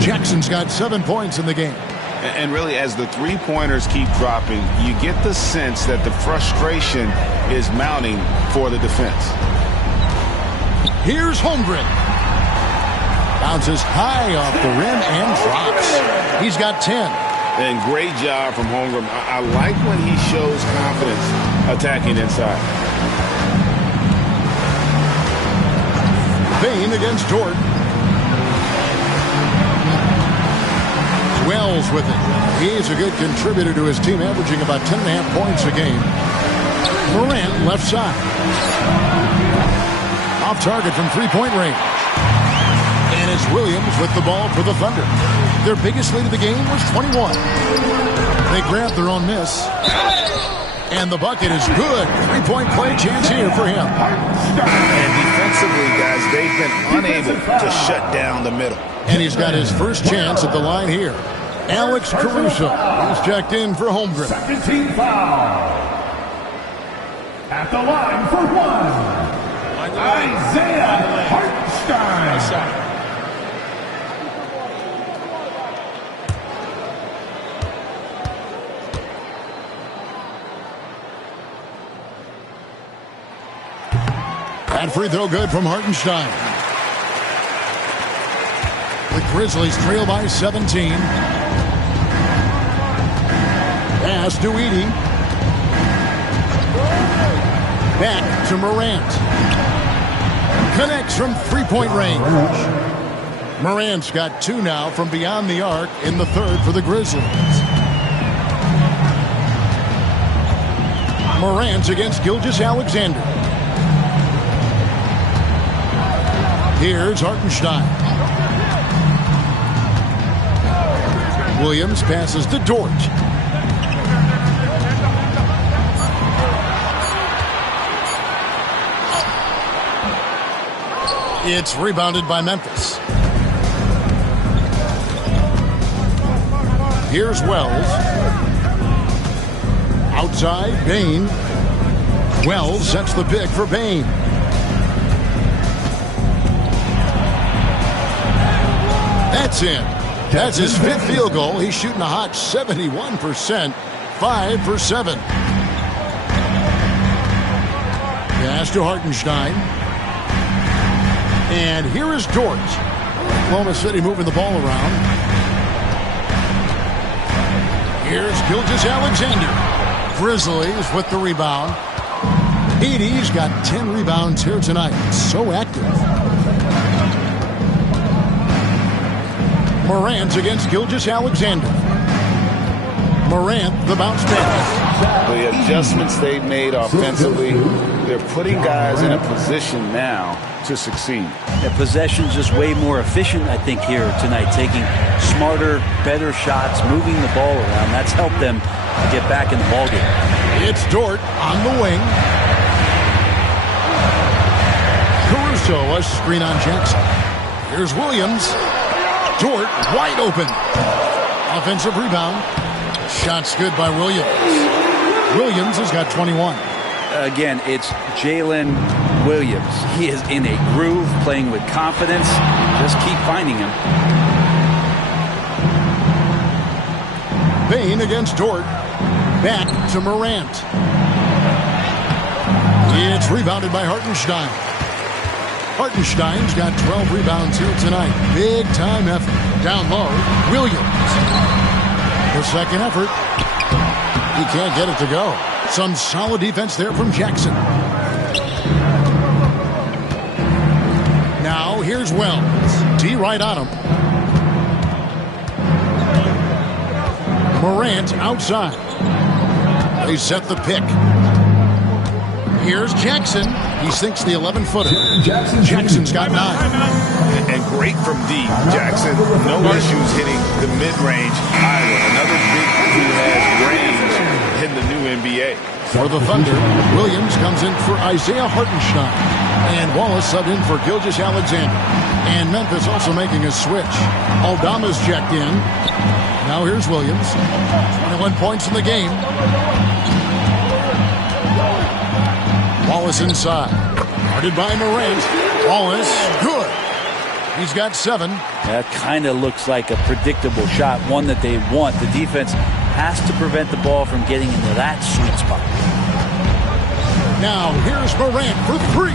Jackson's got 7 points in the game. And really, as the three-pointers keep dropping, you get the sense that the frustration is mounting for the defense. Here's Holmgren. Bounces high off the rim and drops. He's got 10. And great job from Holmgren. I like when he shows confidence attacking inside. Bain against Dort. Wells with it. He's a good contributor to his team, averaging about 10.5 points a game. Morant left side. Off target from three-point range. And it's Williams with the ball for the Thunder. Their biggest lead of the game was 21. They grabbed their own miss. And the bucket is good. Three-point play chance here for him. And defensively, guys, they've been unable to shut down the middle. And he's got his first chance at the line here. Alex Caruso is checked in for Holmgren. Second team foul. At the line for one. Isaiah Hartenstein. That free throw good from Hartenstein. The Grizzlies trail by 17. Pass to Edey. Back to Morant. Connects from three-point range. Morant's got 2 now from beyond the arc in the third for the Grizzlies. Morant against Gilgeous-Alexander. Here's Hartenstein. Williams passes to Dort. It's rebounded by Memphis. Here's Wells. Outside, Bain. Wells sets the pick for Bain. That's in. That's his 5th field goal. He's shooting a hot 71%. 5 for 7. Pass to Hartenstein. And here is Dort. Oklahoma City moving the ball around. Here's Gilgeous-Alexander. Grizzlies with the rebound. Edey's got 10 rebounds here tonight. So active. Morant against Gilgeous-Alexander. Morant, the bounce pass. The adjustments they've made offensively, they're putting guys in a position now to succeed. The possession's just way more efficient, I think, here tonight, taking smarter, better shots, moving the ball around. That's helped them get back in the ballgame. It's Dort on the wing. Caruso, a screen on Jackson. Here's Williams. Dort wide open. Offensive rebound. Shot's good by Williams. Williams has got 21. Again, it's Jaylen Williams. He is in a groove, playing with confidence. Just keep finding him. Bain against Dort. Back to Morant. It's rebounded by Hartenstein. Hartenstein's got 12 rebounds here tonight. Big time effort. Down low, Williams. The second effort. He can't get it to go. Some solid defense there from Jackson. Now here's Wells. D right on him. Morant outside. They set the pick. Here's Jackson. He sinks the 11-footer. Jackson's got 9. And great from deep, Jackson. No issues hitting the mid-range either. Another big who has range in the new NBA. For the Thunder, Williams comes in for Isaiah Hartenstein. And Wallace subbed in for Gilgeous-Alexander. And Memphis also making a switch. Aldama's checked in. Now here's Williams. 21 points in the game. Wallace inside. Guarded by Morant. Wallace, good. He's got 7. That kind of looks like a predictable shot, one that they want. The defense has to prevent the ball from getting into that sweet spot. Now here's Morant for 3.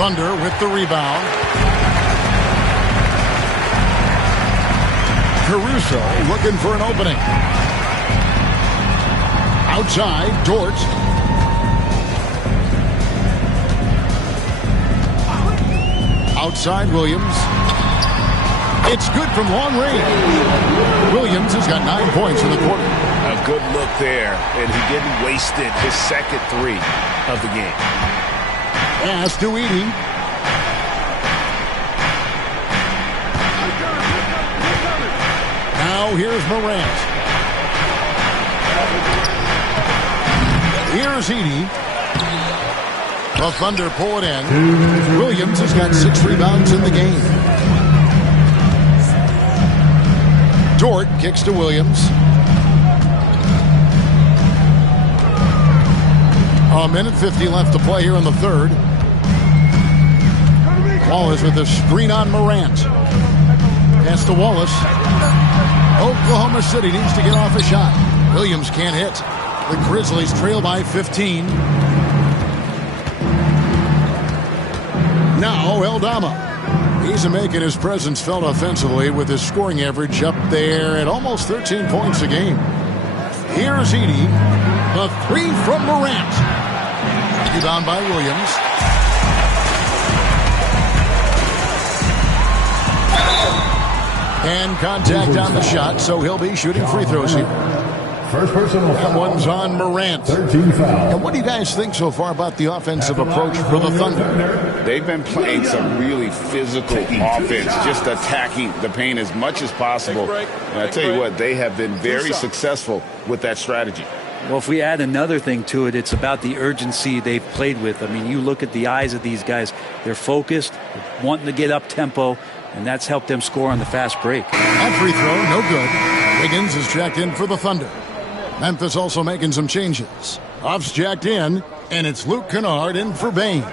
Thunder with the rebound. Caruso looking for an opening. Outside, Dort. Outside, Williams. It's good from long range. Williams has got 9 points in the quarter. A good look there, and he didn't waste it. His second 3 of the game. Pass to Edey. Now here's Morant. Here's Edey. The Thunder pull it in. Williams has got 6 rebounds in the game. Dort kicks to Williams. A minute 50 left to play here in the third. Wallace with a screen on Morant. Pass to Wallace. Oklahoma City needs to get off a shot. Williams can't hit. The Grizzlies trail by 15. Now Aldama. He's making his presence felt offensively with his scoring average up there at almost 13 points a game. Here's Edey. The 3 from Morant. Rebound by Williams. And contact on the shot, so he'll be shooting free throws here. First personal that foul. One's on Morant. 13 foul. And what do you guys think so far about the offensive approach for the Thunder? They've been playing some really physical offense, just attacking the paint as much as possible. And I tell you what, they have been very successful with that strategy. Well, if we add another thing to it, it's about the urgency they've played with. I mean, you look at the eyes of these guys. They're focused, wanting to get up tempo, and that's helped them score on the fast break. That free throw, no good. Wiggins is checked in for the Thunder. Memphis also making some changes. Off's jacked in, and it's Luke Kennard in for Bane.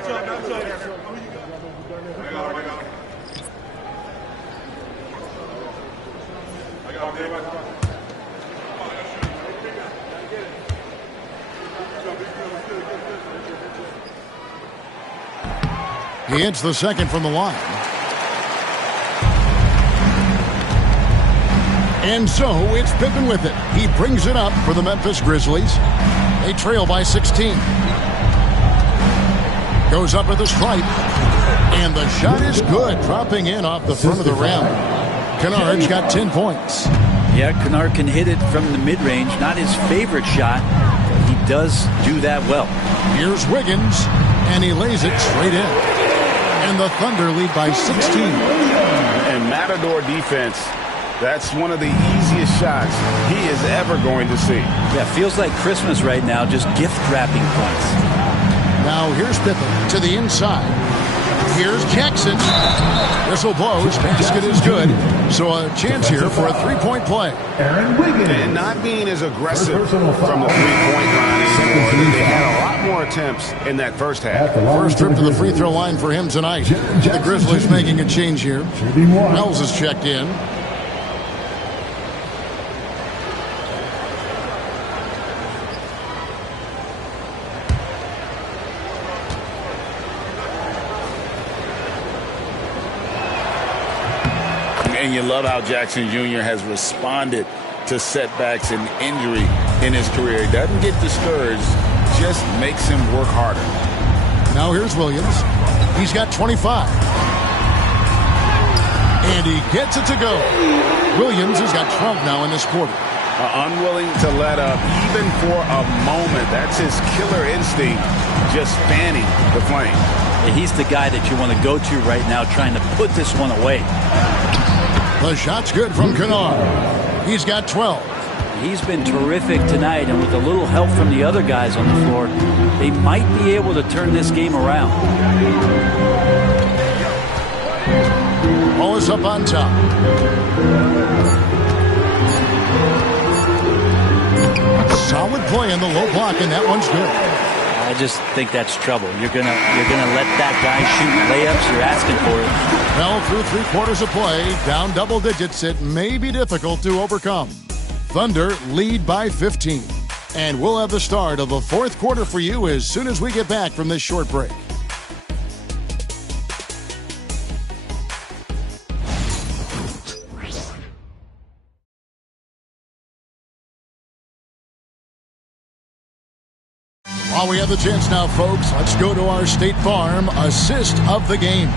He hits the second from the line. And so it's Pippen with it. He brings it up for the Memphis Grizzlies. They trail by 16. Goes up with a stripe. And the shot is good, dropping in off the front of the rim. Kennard's got 10 points. Yeah, Kennard can hit it from the mid-range. Not his favorite shot, but he does do that well. Here's Wiggins, and he lays it straight in. And the Thunder lead by 16. And Matador defense, that's one of the easiest shots he is ever going to see. Yeah, feels like Christmas right now, just gift wrapping points. Now here's Pippen to the inside. Here's Jackson. Whistle blows. Basket is good. So a chance here for a three-point play. Aaron Wiggins. And not being as aggressive from the three-point line anymore. They had a lot more attempts in that first half. First trip to the free throw line for him tonight. The Grizzlies making a change here. Wells is checked in. And you love how Jackson Jr. has responded to setbacks and injury in his career. He doesn't get discouraged, just makes him work harder. Now here's Williams. He's got 25. And he gets it to go. Williams has got 12 now in this quarter. Unwilling to let up even for a moment. That's his killer instinct, just fanning the flame. He's the guy that you want to go to right now, trying to put this one away. The shot's good from Kennard. He's got 12. He's been terrific tonight, and with a little help from the other guys on the floor, they might be able to turn this game around. Ball is up on top. Solid play in the low block, and that one's good. I just think that's trouble. You're gonna let that guy shoot layups. You're asking for it. Well, through 3 quarters of play, down double digits, it may be difficult to overcome. Thunder lead by 15. And we'll have the start of the 4th quarter for you as soon as we get back from this short break. While we have the chance now, folks, let's go to our State Farm assist of the game.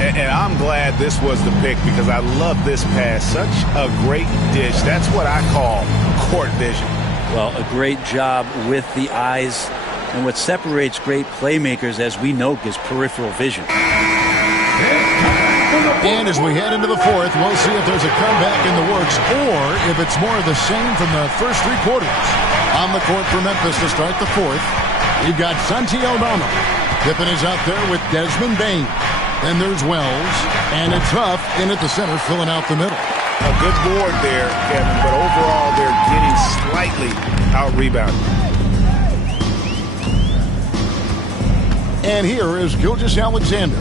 And I'm glad this was the pick because I love this pass. Such a great dish. That's what I call court vision. Well, a great job with the eyes. And what separates great playmakers, as we know, is peripheral vision. And as we head into the 4th, we'll see if there's a comeback in the works or if it's more of the same from the first 3 quarters. On the court for Memphis to start the 4th, we've got Santi Aldama. Pippen is out there with Desmond Bane. Then there's Wells, and it's Huff in at the center, filling out the middle. A good board there, Kevin, but overall they're getting slightly out-rebounded. And here is Gilgeous-Alexander.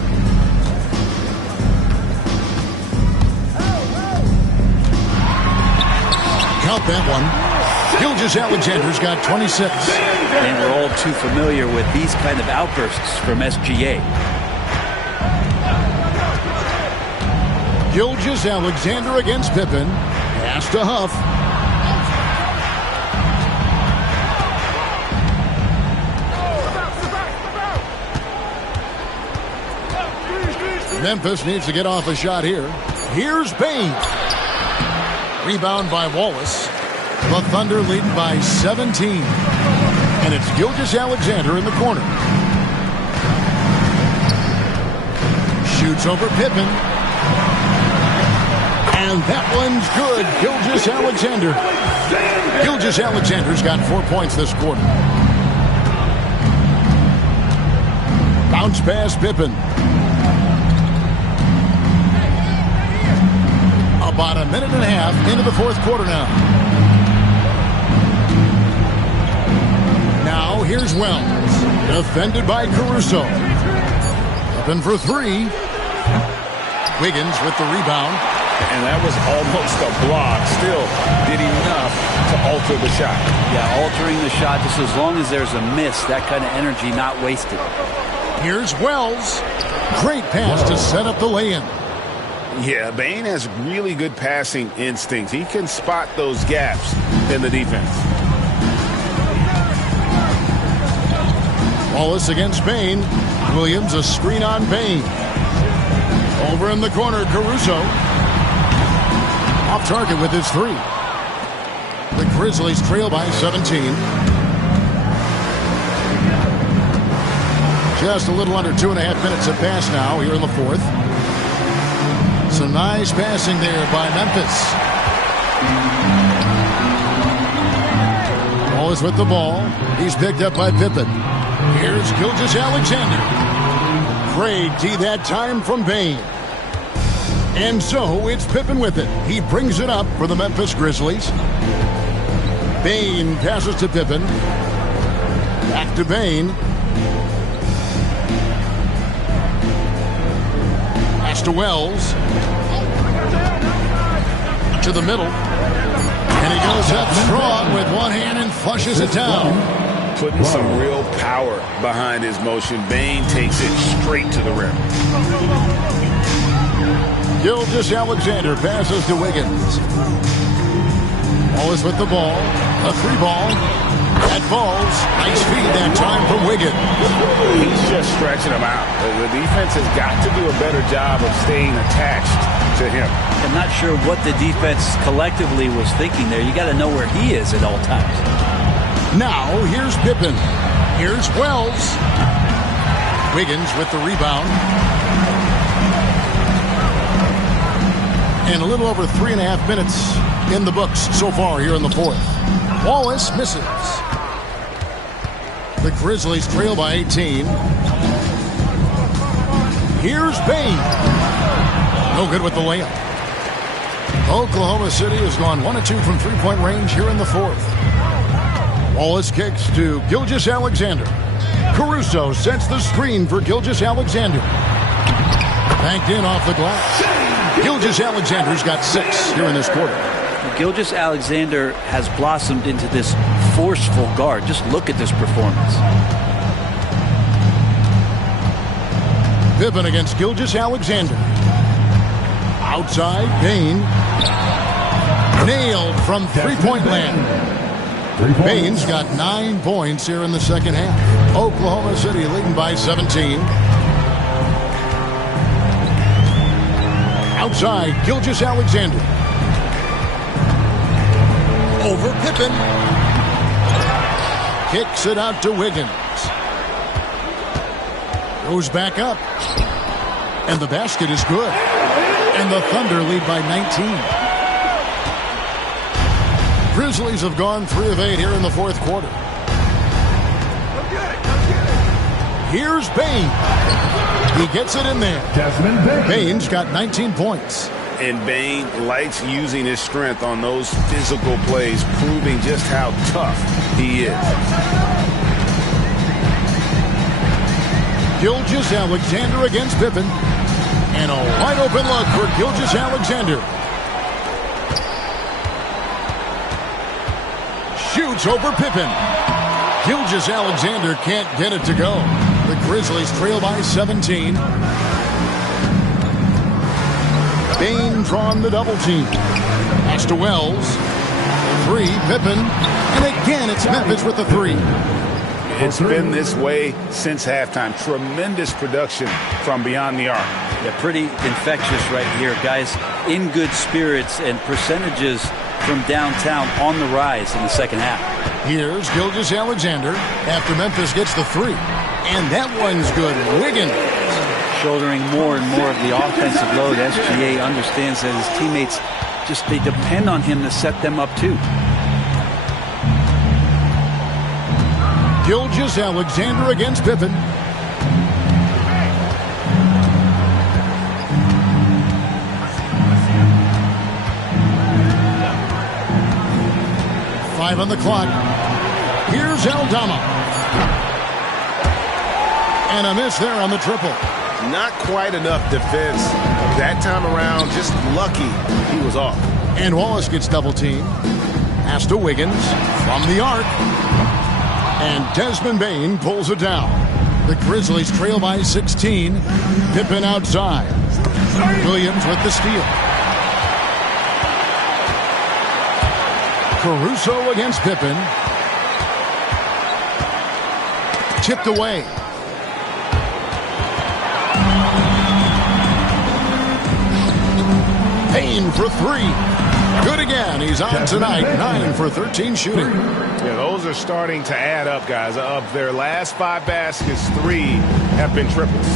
Count that one. Gilgeous-Alexander's got 26. And we're all too familiar with these kind of outbursts from SGA. Gilgeous-Alexander against Pippen. Pass to Huff. Memphis needs to get off a shot here. Here's Bane. Rebound by Wallace. The Thunder leading by 17. And it's Gilgeous-Alexander in the corner. Shoots over Pippen. And that one's good. Gilgeous-Alexander. Gilgeous-Alexander's got 4 points this quarter. Bounce pass Pippen. About a minute and a half into the 4th quarter now. Now here's Wells. Defended by Caruso. Pippen for 3. Wiggins with the rebound. And that was almost a block. Still did enough to alter the shot. Yeah, altering the shot, just as long as there's a miss, that kind of energy not wasted. Here's Wells. Great pass to set up the lay-in. Yeah, Bane has really good passing instincts. He can spot those gaps in the defense. Wallace against Bane. Williams a screen on Bane. Over in the corner, Caruso. Off target with his 3. The Grizzlies trail by 17. Just a little under 2.5 minutes have passed now here in the 4th. Some nice passing there by Memphis. Wallace with the ball. He's picked up by Pippen. Here's Gilgeous-Alexander. Great D that time from Bane. And so it's Pippen with it. He brings it up for the Memphis Grizzlies. Bane passes to Pippen. Back to Bane. Pass to Wells. To the middle. And he goes up strong with one hand and flushes it down. Putting some real power behind his motion. Bane takes it straight to the rim. Gilgeous-Alexander passes to Wiggins. Wallace with the ball. A 3-ball. That falls. Nice feed that time from Wiggins. He's just stretching him out. The defense has got to do a better job of staying attached to him. I'm not sure what the defense collectively was thinking there. You got to know where he is at all times. Now, here's Pippen. Here's Wells. Wiggins with the rebound. And a little over 3.5 minutes in the books so far here in the fourth. Wallace misses. The Grizzlies trail by 18. Here's Bain. No good with the layup. Oklahoma City has gone 1 of 2 from three-point range here in the fourth. Wallace kicks to Gilgeous-Alexander. Caruso sets the screen for Gilgeous-Alexander. Banked in off the glass. Gilgeous-Alexander's got 6 here in this quarter. Gilgeous-Alexander has blossomed into this forceful guard. Just look at this performance. Pippen against Gilgeous-Alexander. Outside, Bain. Nailed from three-point land. Bain's got 9 points here in the second half. Oklahoma City leading by 17. Outside, Gilgeous-Alexander. Over Pippen. Kicks it out to Wiggins. Goes back up. And the basket is good. And the Thunder lead by 19. Grizzlies have gone 3 of 8 here in the fourth quarter. Here's Bain. He gets it in there. Bain's got 19 points. And Bain likes using his strength on those physical plays, proving just how tough he is. Gilgeous-Alexander against Pippen. And a wide open look for Gilgeous-Alexander. Shoots over Pippen. Gilgeous-Alexander can't get it to go. The Grizzlies trail by 17. Bain drawn the double team. Pass to Wells. 3, Pippen. And again, it's Memphis with the 3. It's been this way since halftime. Tremendous production from beyond the arc. Yeah, pretty infectious right here. Guys in good spirits and percentages from downtown on the rise in the second half. Here's Gilgeous-Alexander after Memphis gets the 3. And that one's good. Wiggins. Shouldering more and more of the offensive load. SGA understands that his teammates they depend on him to set them up too. Gilgeous-Alexander against Pippen. Five on the clock. Here's Aldama. And a miss there on the triple. Not quite enough defense that time around. Just lucky he was off. And Wallace gets double teamed. Pass to Wiggins from the arc. And Desmond Bain pulls it down. The Grizzlies trail by 16. Pippen outside. Williams with the steal. Caruso against Pippen. Tipped away. Bain for 3. Good again. He's on tonight. 9 for 13 shooting. Yeah, those are starting to add up, guys. Of their last 5 baskets, 3 have been triples.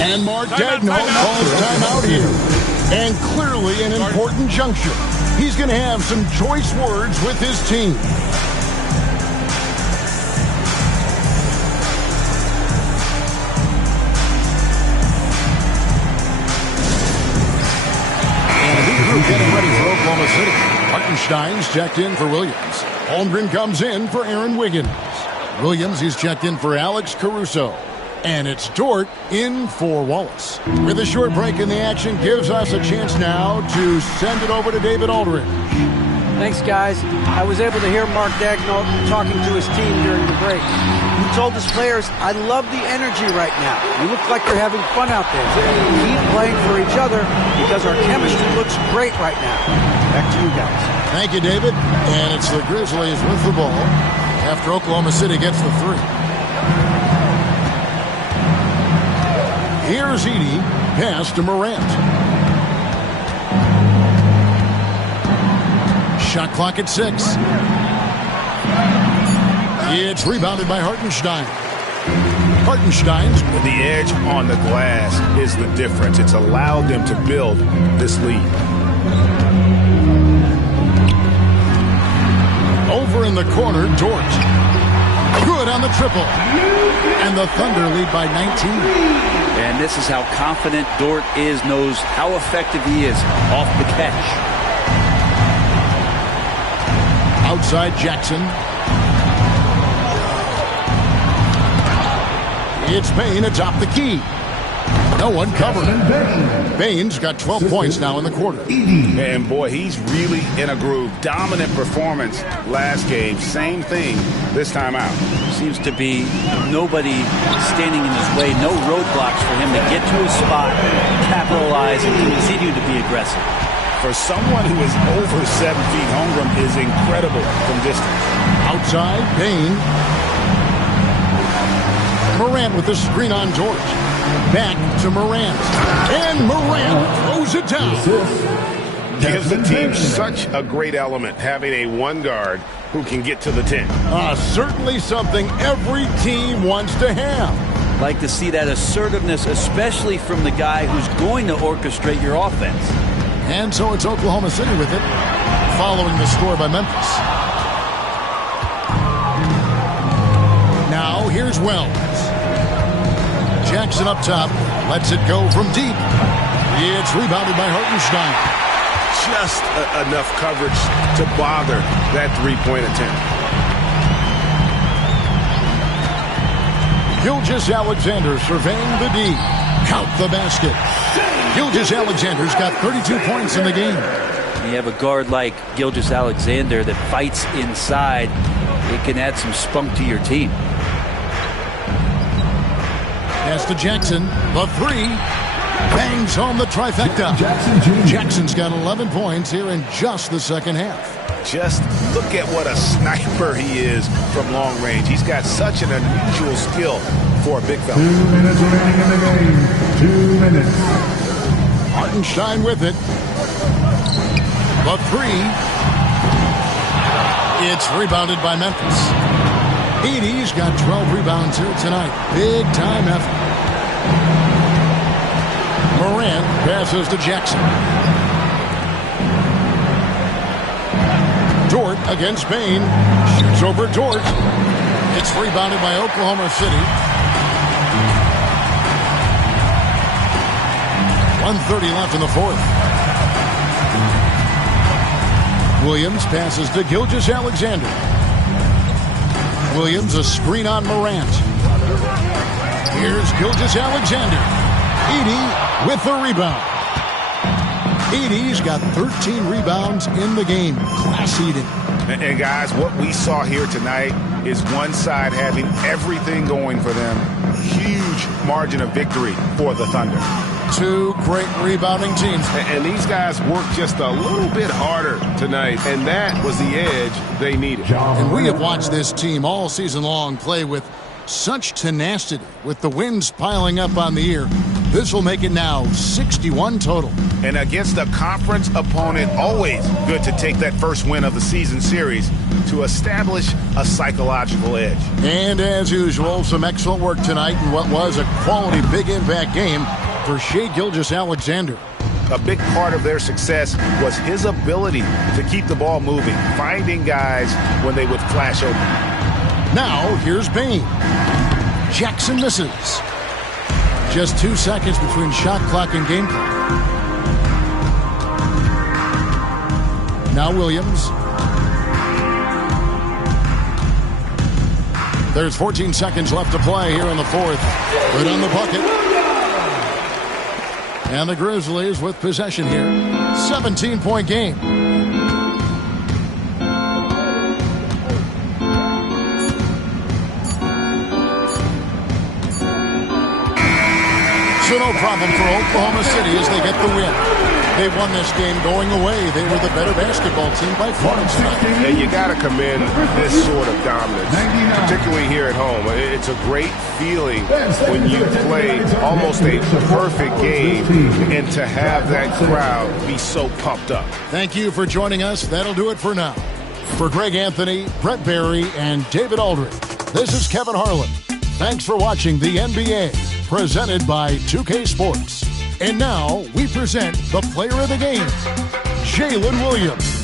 And Mark Dagnall calls timeout here. And clearly an important juncture. He's going to have some choice words with his team. Getting ready for Oklahoma City. Hartenstein's checked in for Williams. Holmgren comes in for Aaron Wiggins. Williams, he's checked in for Alex Caruso. And it's Dort in for Wallace. With a short break in the action, gives us a chance now to send it over to David Aldridge. Thanks, guys. I was able to hear Mark Dagnall talking to his team during the break. He told his players, I love the energy right now. You look like you're having fun out there. Keep playing for each other because our chemistry looks great right now. Back to you guys. Thank you, David. And it's the Grizzlies with the ball after Oklahoma City gets the 3. Here's Edey. Pass to Morant. Shot clock at 6. It's rebounded by Hartenstein. Hartenstein's the edge on the glass is the difference. It's allowed them to build this lead. Over in the corner, Dort. Good on the triple. And the Thunder lead by 19. And this is how confident Dort knows how effective he is off the catch. Outside Jackson. It's Bane atop the key. No one covered. Bane's got 12 points now in the quarter. And boy, he's really in a groove. Dominant performance last game. Same thing this time out. Seems to be nobody standing in his way. No roadblocks for him to get to his spot, capitalize, and continue to be aggressive. For someone who is over 7 feet, Holmgren is incredible from distance. Outside, Bane. Morant with the screen on George. Back to Morant. And Morant throws it down. Gives the team such a great element, having a one guard who can get to the 10. Certainly something every team wants to have. Like to see that assertiveness, especially from the guy who's going to orchestrate your offense. And so it's Oklahoma City with it, following the score by Memphis. Now here's Wells. Jackson up top, lets it go from deep. It's rebounded by Hartenstein. Just enough coverage to bother that three-point attempt. Gilgeous-Alexander surveying the D. Count the basket. Gilgeous-Alexander's got 32 points in the game. You have a guard like Gilgeous-Alexander that fights inside. It can add some spunk to your team. Pass to Jackson. The 3. Bangs home the trifecta. Jackson's got 11 points here in just the second half. Just look at what a sniper he is from long range. He's got such an unusual skill for a big fella. 2 minutes remaining in the game. 2 minutes. Hartenstein with it. The 3. It's rebounded by Memphis. Edey's got 12 rebounds here tonight. Big time effort. Morant passes to Jackson. Dort against Bane. Shoots over Dort. It's rebounded by Oklahoma City. 1:30 left in the fourth. Williams passes to Gilgeous-Alexander. Williams a screen on Morant. Here's Gilgeous-Alexander. Edey with the rebound. Edey's got 13 rebounds in the game. Class eating. And guys, what we saw here tonight is one side having everything going for them. Huge margin of victory for the Thunder. Two great rebounding teams. And these guys worked just a little bit harder tonight, and that was the edge they needed. And we have watched this team all season long play with such tenacity, with the wins piling up on the year. This will make it now 61 total. And against a conference opponent, always good to take that first win of the season series to establish a psychological edge. And as usual, some excellent work tonight in what was a quality big impact game for Shai Gilgeous-Alexander. A big part of their success was his ability to keep the ball moving, finding guys when they would flash open. Now, here's Bane. Jackson misses. Just 2 seconds between shot clock and game clock. Now Williams. There's 14 seconds left to play here in the fourth. Good on the bucket. And the Grizzlies with possession here. 17-point game. So no problem for Oklahoma City as they get the win. They won this game going away. They were the better basketball team by far tonight. And you got to commend this sort of dominance, particularly here at home. It's a great feeling when you play almost a perfect game and to have that crowd be so pumped up. Thank you for joining us. That'll do it for now. For Greg Anthony, Brett Barry, and David Aldridge, this is Kevin Harlan. Thanks for watching the NBA, presented by 2K Sports. And now we present the player of the game, Jaylen Williams.